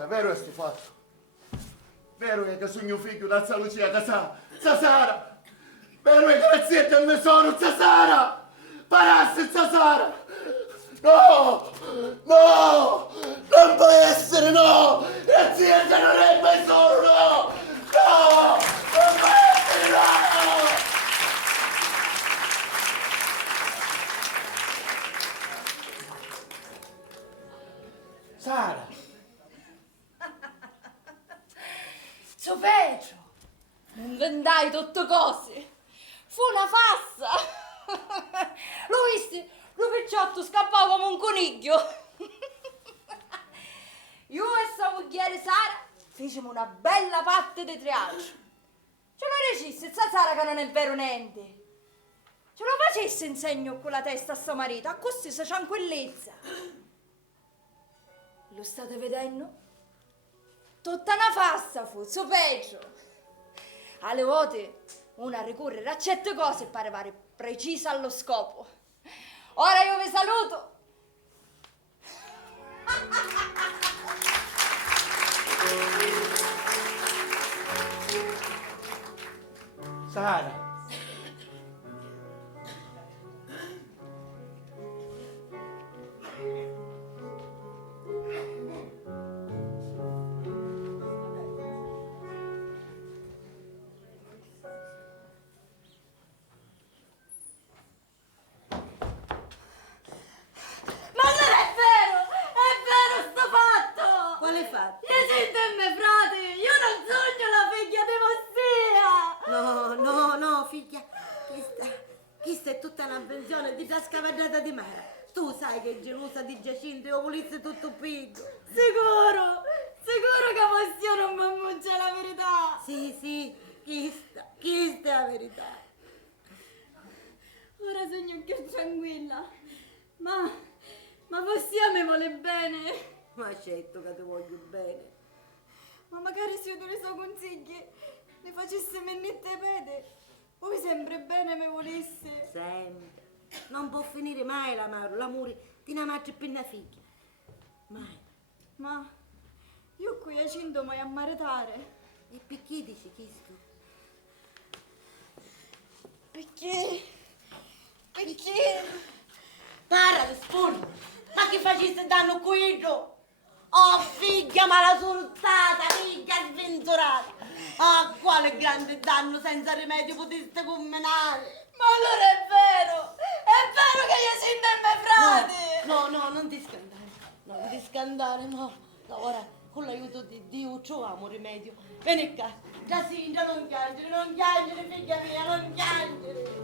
vero è sto fatto? Vero è che sono mio figlio da zia Lucia Casà? Zia Sara, vero è che Graziella è mio sono, zia Sara? Parasse, zia Sara! No! Non può essere, no! Graziella non è mio sono, no! No! Non può essere, no! Sara! So peggio. Non vendai tutte cose. Fu una fassa. Lo visti? Lo picciotto scappava come un coniglio. Io e sua moglie Sara fecimo una bella parte di triage. Ce lo recisse, zia Sara che non è vero niente. Ce lo facesse in segno con la testa a suo marito, a così sa tranquillezza. Lo state vedendo? Tutta una fassa fu, so peggio. Alle volte una ricorre a certe cose e pare precisa allo scopo. Ora io vi saluto. Sara! Quale fatto? Sentemme frate, io non sogno la figlia di vostia! No, figlia. Questa è tutta un'avvenzione di tasca scavallata di Mara. Tu sai che è gelosa di Giacinto e lo volesse tutto picco. Sicuro che vostia non mi annuncia la verità! Sì, questa è la verità. Ora sogno più tranquilla. Ma vostia mi vuole bene. Ma certo che ti voglio bene. Ma magari se io te ne so consigli, ne facesse mennette pede. Voi sempre bene mi volesse. Sempre. Non può finire mai l'amore di una madre per una figlia. Mai. Ma io qui a Cinto mai a maritare. E perché dici questo? Perché? Para di spurno! Ma che facesse danno qui? Oh figlia malasortata, figlia sventurata! Ah, quale grande danno senza rimedio poteste comminare! Ma allora è vero che io sento il mio frate! No, non ti scandare, no. Ora con l'aiuto di Dio troviamo rimedio. Vieni qua, Giacinta, non piangere, figlia mia, non piangere.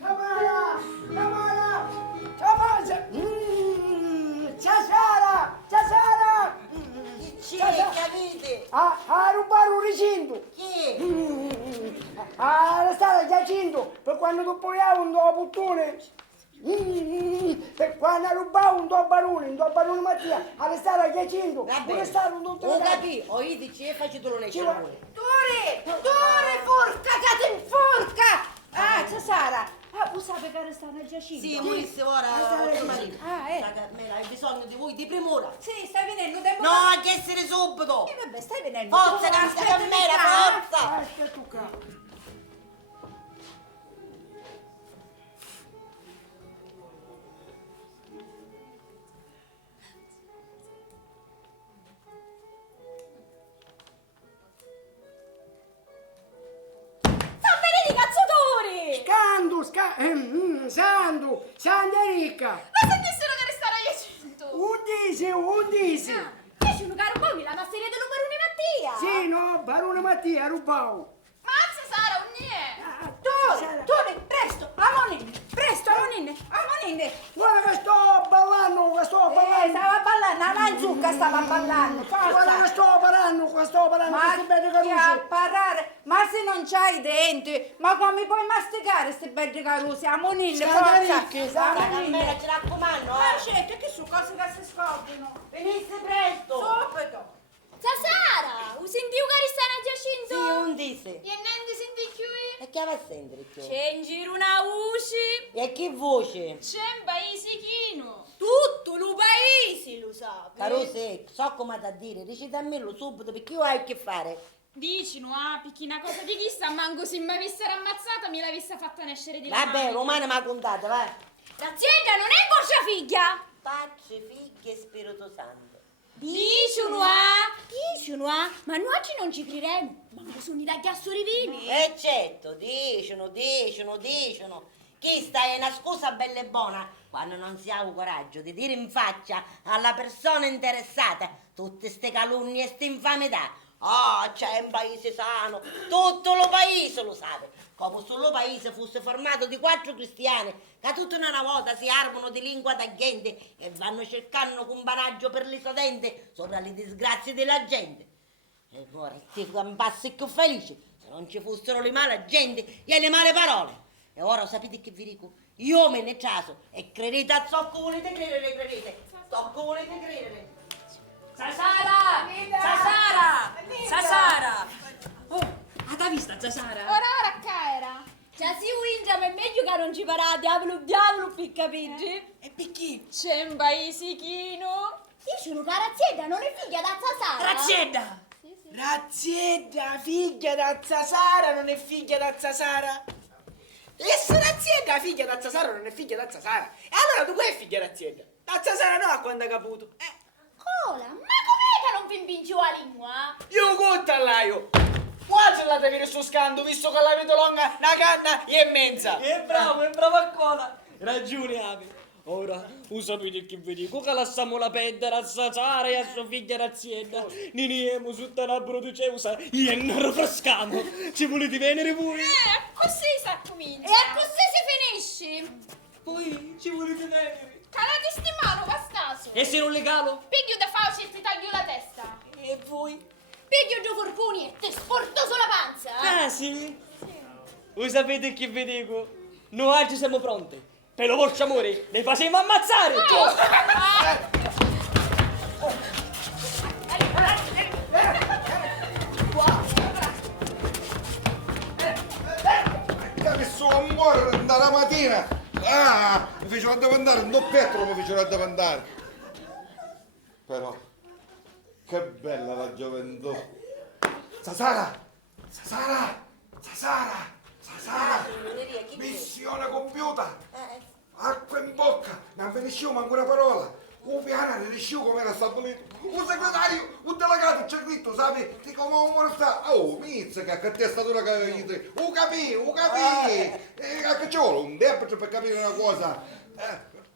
Tamara! Tamara! Tamara! Sasara! Sasara! Chi c'è, capite? A rubare un recinto! Chi? A restare Giacinto per quando tu poi hai un tuo puttone! Per quando rubavo un tuo barone Mattia! A restare Giacinto! Va Non bene. restare un tuo Ho capito, ho io dici e faccio tu lo Ci va- lecce. Dore, forca, cade in forca! Ah, Sasara! Ah, tu sai che restare a Giacinto? Sì, Maurizio, ora Marina. Ah, Carmela, hai bisogno di voi di prim'ora. Sì, stai venendo, tempo... No, a che essere subito. Vabbè, stai venendo. Forza, Tu- canta aspettami Carmela, qua. forza. Aspetta qua! San Benedict, cazzatori! Sandu! Sanderica! Ma se dissero che restare a Jacinto? Un disi! Dici un caro poi la masseria del Barone Mattia! Sì, no, barone Mattia, rubavo! Mazza Sara, un niente! Tore, presto, amonine! Guarda che sto ballando, Stava ballando, la manzucca stava ballando, Guarda che sto parlando, Ma questi belli che a carusi! parlare? Ma se non c'hai i denti, ma come puoi masticare queste belle caruse? Amonine, forza! Ricche, Carmela, ci raccomando, Ma certo, che su cose che si scordano? Venisse presto. Subito! Sasara! U sentiu che restare a Giacinto? Sì, un disse. E niente senti più? E che va a sentire più? C'è in giro una voce! E che voce? C'è un paesichino! Tutto lo paese lo sa! Carose, so come da dire, recitamelo subito perché io ho a che fare. Dici, no, picchi una cosa di chi sta, manco se mi avessero ammazzata mi l'avesse fatta nascere di là. Vabbè, romana mi ha contato, va. L'azienda non è vostra figlia! Pace, figlia e Spirito Santo. Dicono, ma noi oggi non ci crederemo, manco sono i tagliassori vini. E certo, dicono. Chi sta è una scusa bella e buona quando non si ha il coraggio di dire in faccia alla persona interessata tutte ste calunnie e ste infamità. Oh, c'è un paese sano, tutto lo paese lo sa. Come se lo paese fosse formato di 4 cristiani che tutta una volta si armano di lingua tagliente e vanno cercando companaggio per l'isolente sopra le disgrazie della gente. E ora ti campassi più felici se non ci fossero le male gente e le male parole. E ora sapete che vi dico? Io me ne caso e credete a ciò che volete credere, ciò che volete credere. Sasara! Oh, hai visto Sasara? Ora caera! Già si wingia, ma è meglio che non ci parà diavolo picca piggi. E perché? C'è un paesichino! Dicono che Razzietta non è figlia da Sasara. Razzietta! Razzietta, figlia da Sasara, non è figlia da Sasara? E se Razzietta è figlia da Sasara, non è figlia da Sasara? E allora tu è figlia da Razzietta? Da Sasara no, a quando ha caputo. Cola, ma com'è che non vi impingiu la lingua? Io contallaio! Quasi la avere sto scando, visto che la vedo lunga, una canna e mezza! È bravo ancora! Ragione Ave! Ora, sapete che vi dico? Che lasciamo la pedra a Sasara e a sua figlia Razzietta. Niniemo su la producenza e ne rifrescamo. Ci volete venire voi? Così si comincia! E così si finisce? Poi ci volete venire? Calate sti mano, bastaso! E se non le calo? Piglio da falci e ti taglio la testa! E voi? Piglio due forconi e ti sporto sulla panza. Ah sì? Voi sapete che vi dico? Noi oggi siamo pronti. Per lo vostro amore, ne facciamo ammazzare! Che sono amore dalla mattina! Ah, mi fecero addavantare, un doppietto mi fecero addavantare. Però, che bella la gioventù! Sasara! Missione compiuta! Acqua in bocca! Non finisciamo manco una parola! un piano riuscivo come era stabilito. Un segretario, un delegato c'è scritto, sai, di come un sta. Oh, mizzica, che testatura che avete. Un capì. Che ci vuole un debito per capire una cosa.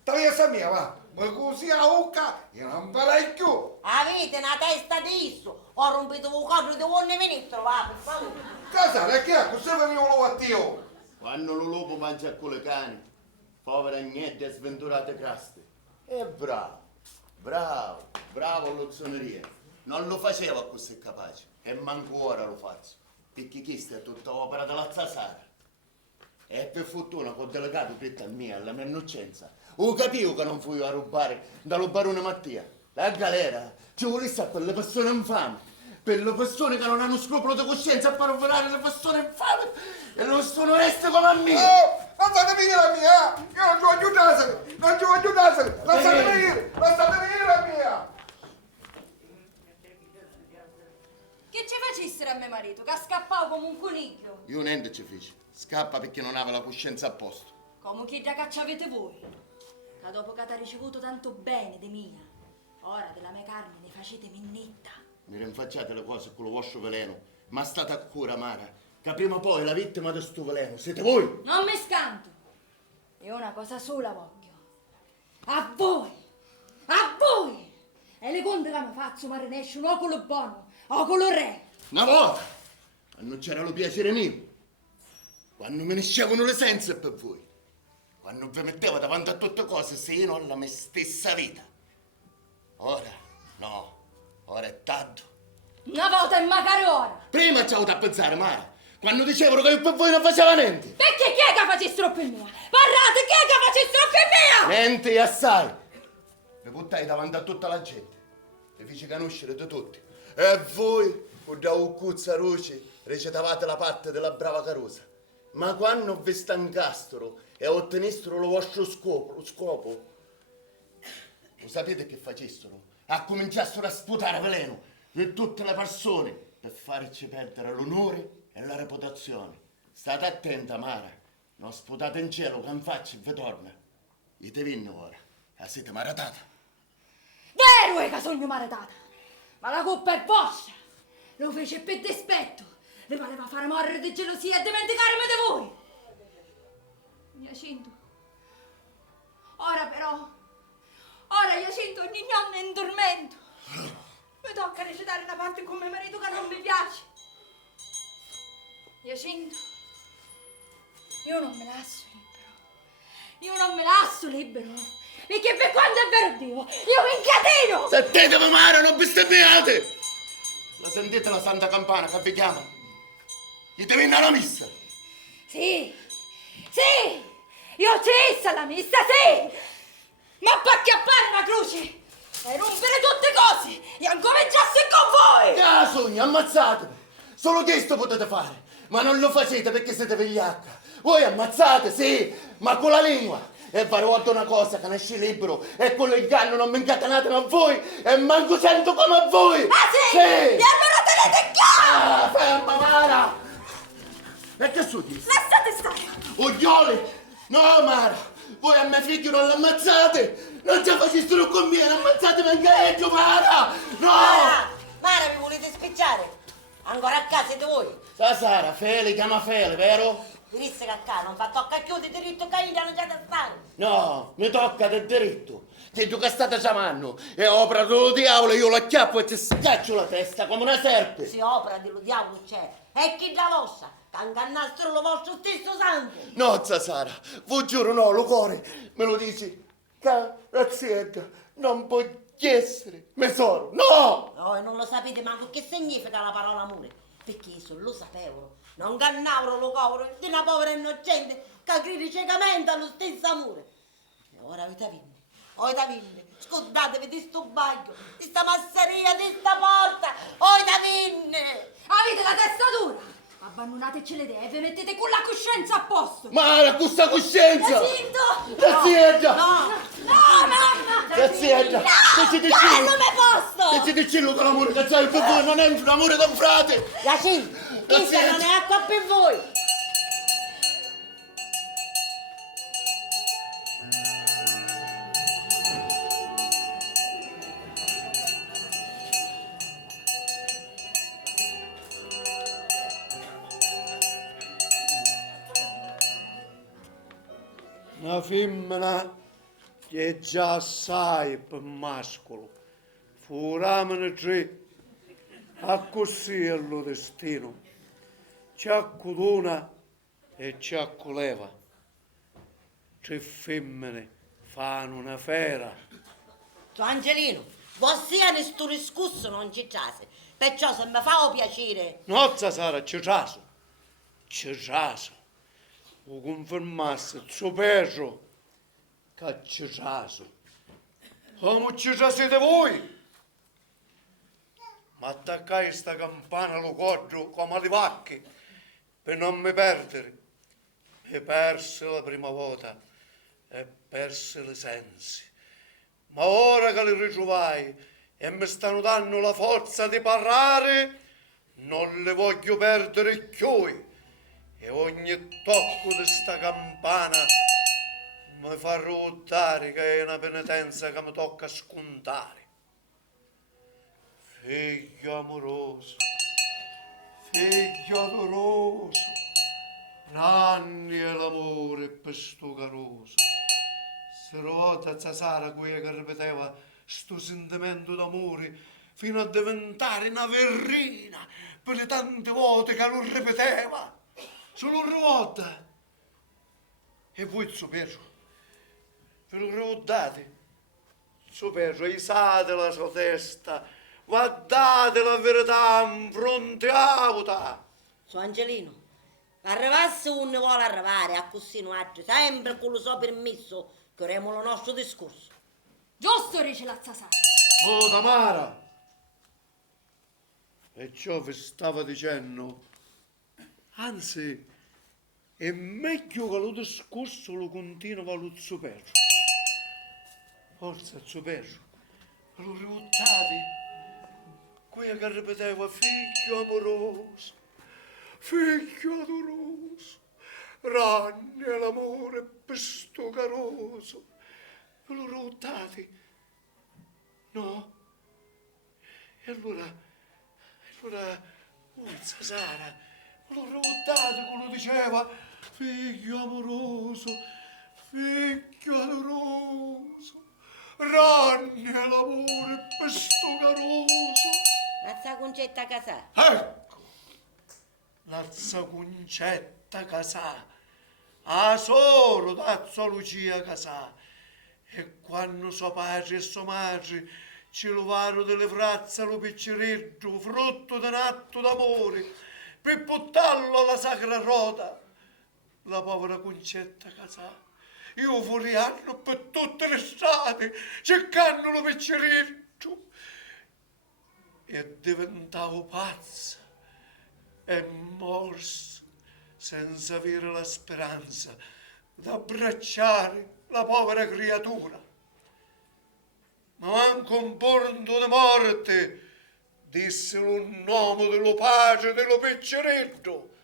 Travessa mia, va. Ma così a ucca, io non farei più. Avete una testa di isso. Ho rompito un quadro di buon ministro, va, per favore. Casare, che è? Così venivo lo attio. Quando lo lupo mangia con le cani, povera agnette e sventurate craste. E bravo all'ozzoneria. Non lo facevo a così capace, e manco ora lo faccio, perché questa è tutta opera della Zasara. E per fortuna che ho delegato tutta mia, alla mia innocenza, o capivo che non fui a rubare dallo barone Mattia. La galera ci volesse per le persone infami, per le persone che non hanno scrupolo di coscienza a far operare le persone infami e non sono oneste come a me. Oh, non fate venire la mia, io non ci voglio aiutarsi, lasciate venire la mia. Che ci facessero a mio marito, che scappavo come un coniglio? Io niente ci feci, scappa perché non aveva la coscienza a posto. Come chi da caccia avete voi? Che dopo che ti ha ricevuto tanto bene di mia, ora della mia carne ne facete minnetta. Mi rinfacciate le cose con lo vostro veleno, ma state a cura, Mara, che prima o poi la vittima di sto veleno siete voi. Non mi scanto. Io una cosa sola voglio. A voi! E le conte che mi faccio, ma ne esce un ocolo buono, ocolo re. Una volta, quando c'era lo piacere mio, quando me ne scevano le sense per voi, quando vi mettevo davanti a tutte cose sino alla mia stessa vita. Ora, no, ora è tanto. Una volta e magari ora. Prima ci avuto a pensare, Mara, quando dicevano che io per voi non faceva niente. Perché chi è che facessero per mia? Parlate, chi è che facessero per mia? Niente assai. Vi buttai davanti a tutta la gente, vi feci conoscere di tutti. E voi, con da Uccuzza Ruci, recitavate la parte della brava Carusa. Ma quando vi stancastero e ottenessero lo vostro scopo, lo sapete che facessero? A cominciassero a sputare veleno per tutte le persone per farci perdere l'onore e la reputazione. State attenta, Mara, non sputate in cielo che in faccia vi torna. Io te vinno ora, la siete maratata. Vero è che sogno maritata, ma la colpa è vostra. Lo fece per dispetto. Vi voleva fare morire di gelosia e dimenticarmi di voi. Giacinto, ora Giacinto ogni giorno è in tormento. Mi tocca recitare una parte con mio marito che non mi piace. Giacinto, io non me lascio libero. Perché per quanto è vero Dio, io mi incateno! Sentitevi, Mara, non bestemmiate! La sentite la santa campana che vi chiama? Gli te venga la missa? Sì, io ci essa la missa, sì! Ma per acchiappare una croce e rompere tutte cose e incominciassi con voi! Ah, sogno, ammazzatemi! Solo questo potete fare, ma non lo facete perché siete vigliacca. Voi ammazzate, sì, ma con la lingua. E vi ricordo una cosa, che nasce libero e con l'inganno non mi incatenate a voi e manco sento come a voi! Ah sì? E allora tenete in chiaro! Ah, ferma, Mara! E che succede? Lasciate stare! Oglioli! No, Mara! Voi a mio figlio non l'ammazzate! Non ci facessero con me, ammazzatemi in gareggio, Mara! No! Mara, mi volete spicciare? Ancora a casa siete voi? Sara, Feli, chiama Feli, vero? Mi disse che a casa non fa tocca chiudere diritto che non c'è da stare. No, mi tocca del diritto. Dico che state chiamando e opera dello diavolo, io la chiappo e ti schiaccio la testa come una serpe. Se opera dello diavolo c'è, e chi la vostra? Che ingannassero lo vostro stesso sangue. No, Sara, vi giuro no, lo cuore, me lo dici. Grazietta, non può essere, tesoro, no! No, e non lo sapete manco che significa la parola amore, perché io lo sapevo. Non ingannavano lo cavolo di una povera innocente che grida ciecamente allo stesso amore. E ora avete vinto, scordatevi di sto bagno, di sta masseria, di sta porta, avete vinto! Avete la testa dura! Abbandonateci le idee e vi mettete con la coscienza a posto! Ma con sta coscienza! Giacinto! Grazietta! No, mamma! Grazietta! Non mi posso! Che ci dici che l'amore che c'hai per voi non è un amore da frate! Giacinto, questa non è acqua per voi! Una femmina che è già assai per mascolo. Furamene tre, a così è lo destino. Ciaccuduna e ciacculeva. Tre femmine fanno una fera. Tu Angelino, vossiane sto discusso non ci trase, perciò se mi fa piacere. Nozza Sara, c'è raso. O confermasse il suo perro che c'è raso. Come ci siete voi? Ma attaccai sta campana allo cordo come alle vacche per non mi perdere. E perse la prima volta e perse le sensi. Ma ora che li ritrovai e mi stanno dando la forza di parlare, non le voglio perdere più. E ogni tocco di sta campana mi fa ruotare che è una penitenza che mi tocca scontare. Figlio amoroso, figlio adoroso, ranni è l'amore per sto caroso. Se ruota Zazara quella che ripeteva sto sentimento d'amore fino a diventare una verrina per le tante volte che lo ripeteva. Solo ruota. E poi il suo perro, ve lo ricordate? Il suo perro, isate la sua testa, guardate la verità in fronte a vota. Su Angelino, arrivasse uno vuole arrivare, a così noi altri, sempre con lo suo permesso, che avremo lo nostro discorso. Giusto, dice la Zazara. Oh, Tamara! E ciò vi stava dicendo, anzi, è meglio che lo discorso lo continua lo suo perro. Forza il suo perro, lo ricordate? Quella che ripeteva figlio amoroso, figlio adoroso, ranni è l'amore per sto caroso. Ve lo ricordate? No? E allora, Zazara, lo ricordate come lo diceva? Figlio amoroso, figlio adoroso, ranni è l'amore per sto caroso. La concetta casà. Ecco, la concetta casà, a solo da Lucia casà. E quando suo padre e sua madre ci lovarono delle frazze allo picceretto, frutto di un atto d'amore, per portarlo alla sacra rota, la povera concetta casà, io furiano per tutte le strade, cercando lo picceretto, e diventavo pazza e morsa senza avere la speranza d'abbracciare la povera creatura. Ma manco un porto di morte dissero un nome dello pace dello pecceretto.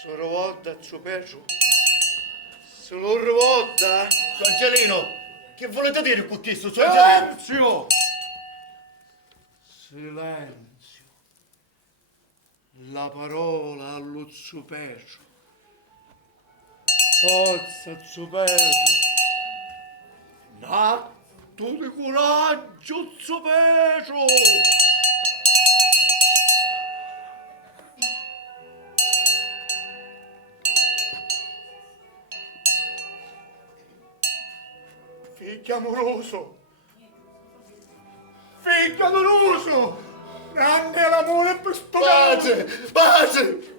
Se lo rivolta al suo perro, se lo rivolta. Angelino, che volete dire con questo? Angelino? Silenzio! Silenzio! La parola allo suo perro. Forza Zuberto, un atto di coraggio Zuberto. Figlio amoroso, grande l'amore per sposare. Pace!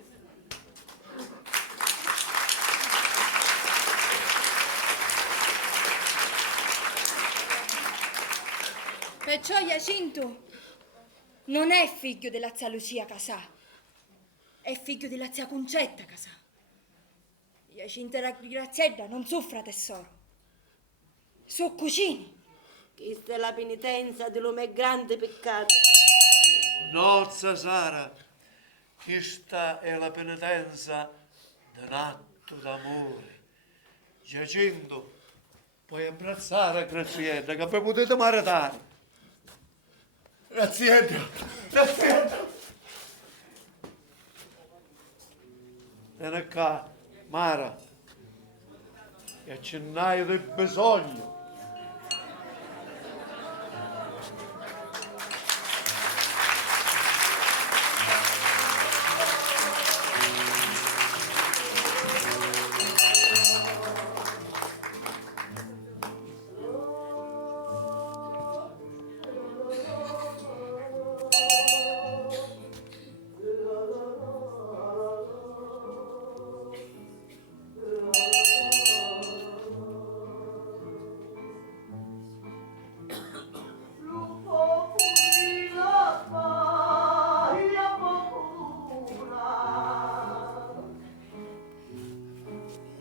Perciò Jacinto non è figlio della zia Lucia Casà, è figlio della zia Concetta Casà. Jacinto e la Graziella non soffra tesoro, sono cugini. Questa è la penitenza dello mio grande peccato. Nozza Sara, questa è la penitenza d'un atto d'amore. Giacinto, puoi abbracciare Graziella che vi potete maritare. Graziella! Vieni qua, Mara, e accennaio del bisogno.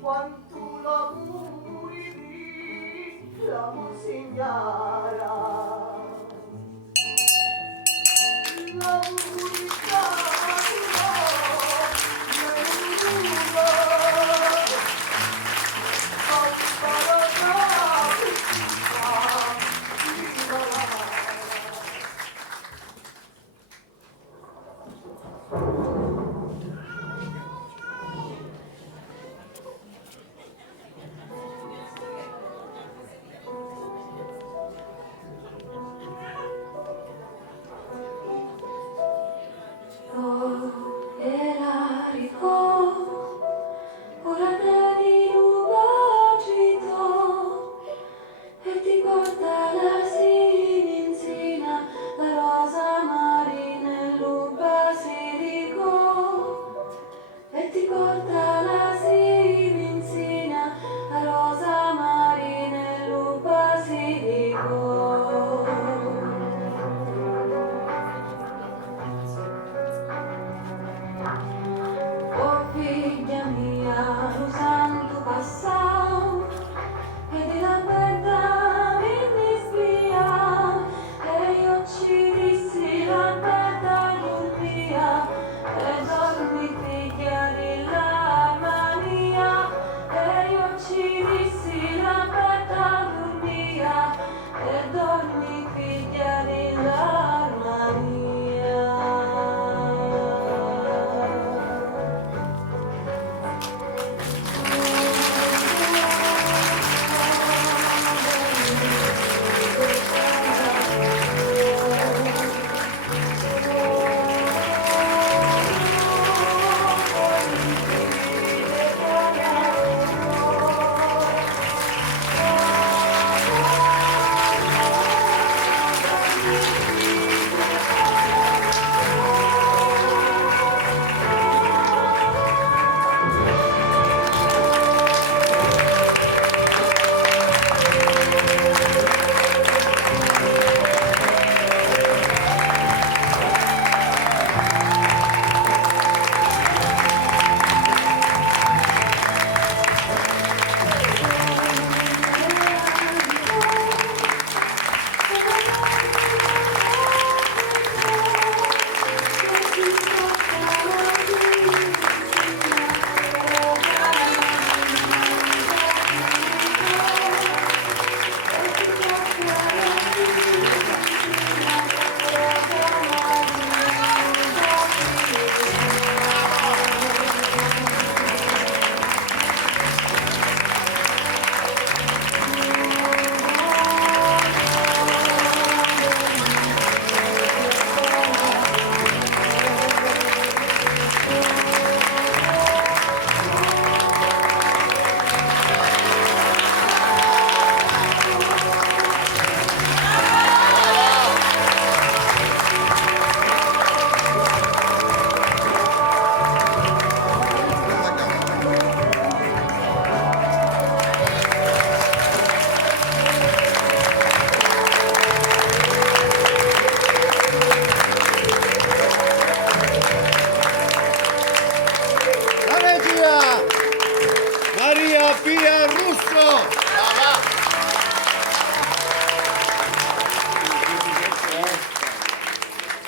Quanto l'amore di la monsignara, l'amore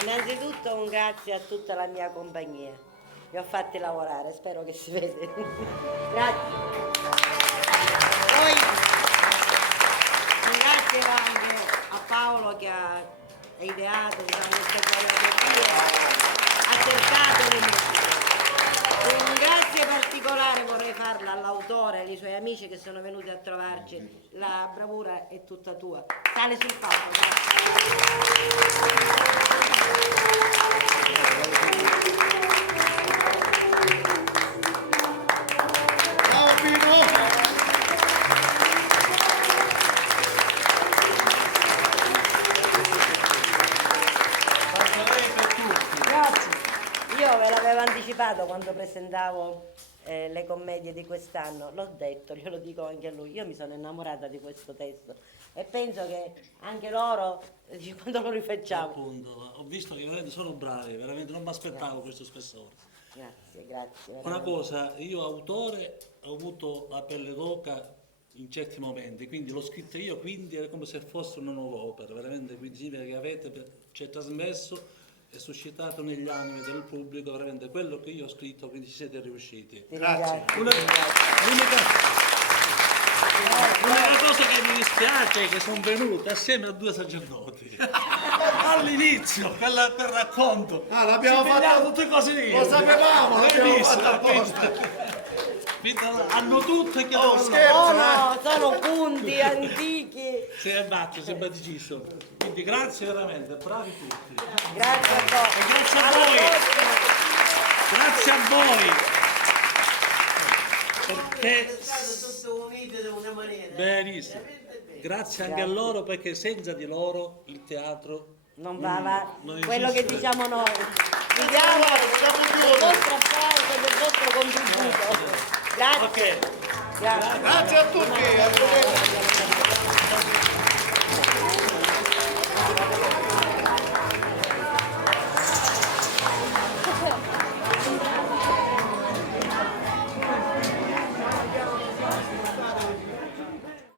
Innanzitutto un grazie a tutta la mia compagnia. Vi ho fatti lavorare, spero che si vede. Grazie. Poi ringrazio anche a Paolo che ha ideato queste coreografie, ha cercato le musiche. Un grazie particolare vorrei fare amici che sono venuti a trovarci. La bravura è tutta tua. Sale sul palco. Ciao Pino! Grazie. Io ve l'avevo anticipato quando presentavo le commedie di quest'anno, l'ho detto, glielo dico anche a lui, io mi sono innamorata di questo testo e penso che anche loro, quando lo rifacciamo. Appunto, ho visto che veramente sono bravi, veramente non mi aspettavo questo spessore. Grazie, grazie. Una veramente. cosa, io autore ho avuto la pelle d'oca in certi momenti, quindi l'ho scritta io, quindi è come se fosse una nuova opera, veramente, quindi significa che avete ci trasmesso e suscitato negli animi del pubblico veramente quello che io ho scritto, quindi ci siete riusciti. Grazie. L'unica cosa che mi dispiace è che sono venuto assieme a 2 sacerdoti all'inizio per racconto. Ah, l'abbiamo Si fatta pigliavano tutte cose lì. Lo sapevamo, l'abbiamo Benissimo, fatta apposta. quindi hanno tutto e che No, no, sono punti antichi. sei abbaccio, simpaticissimo. Quindi grazie veramente, bravi tutti. Grazie a voi. E grazie a Alla voi. prossima. Grazie a voi. Perché tutti uniti da una maniera. benissimo. Grazie anche a loro perché senza di loro il teatro Non va avanti. non Quello che esiste. diciamo noi. Vi diamo il vostro applauso e il vostro contributo. Grazie. Ok. Grazie. Grazie a tutti.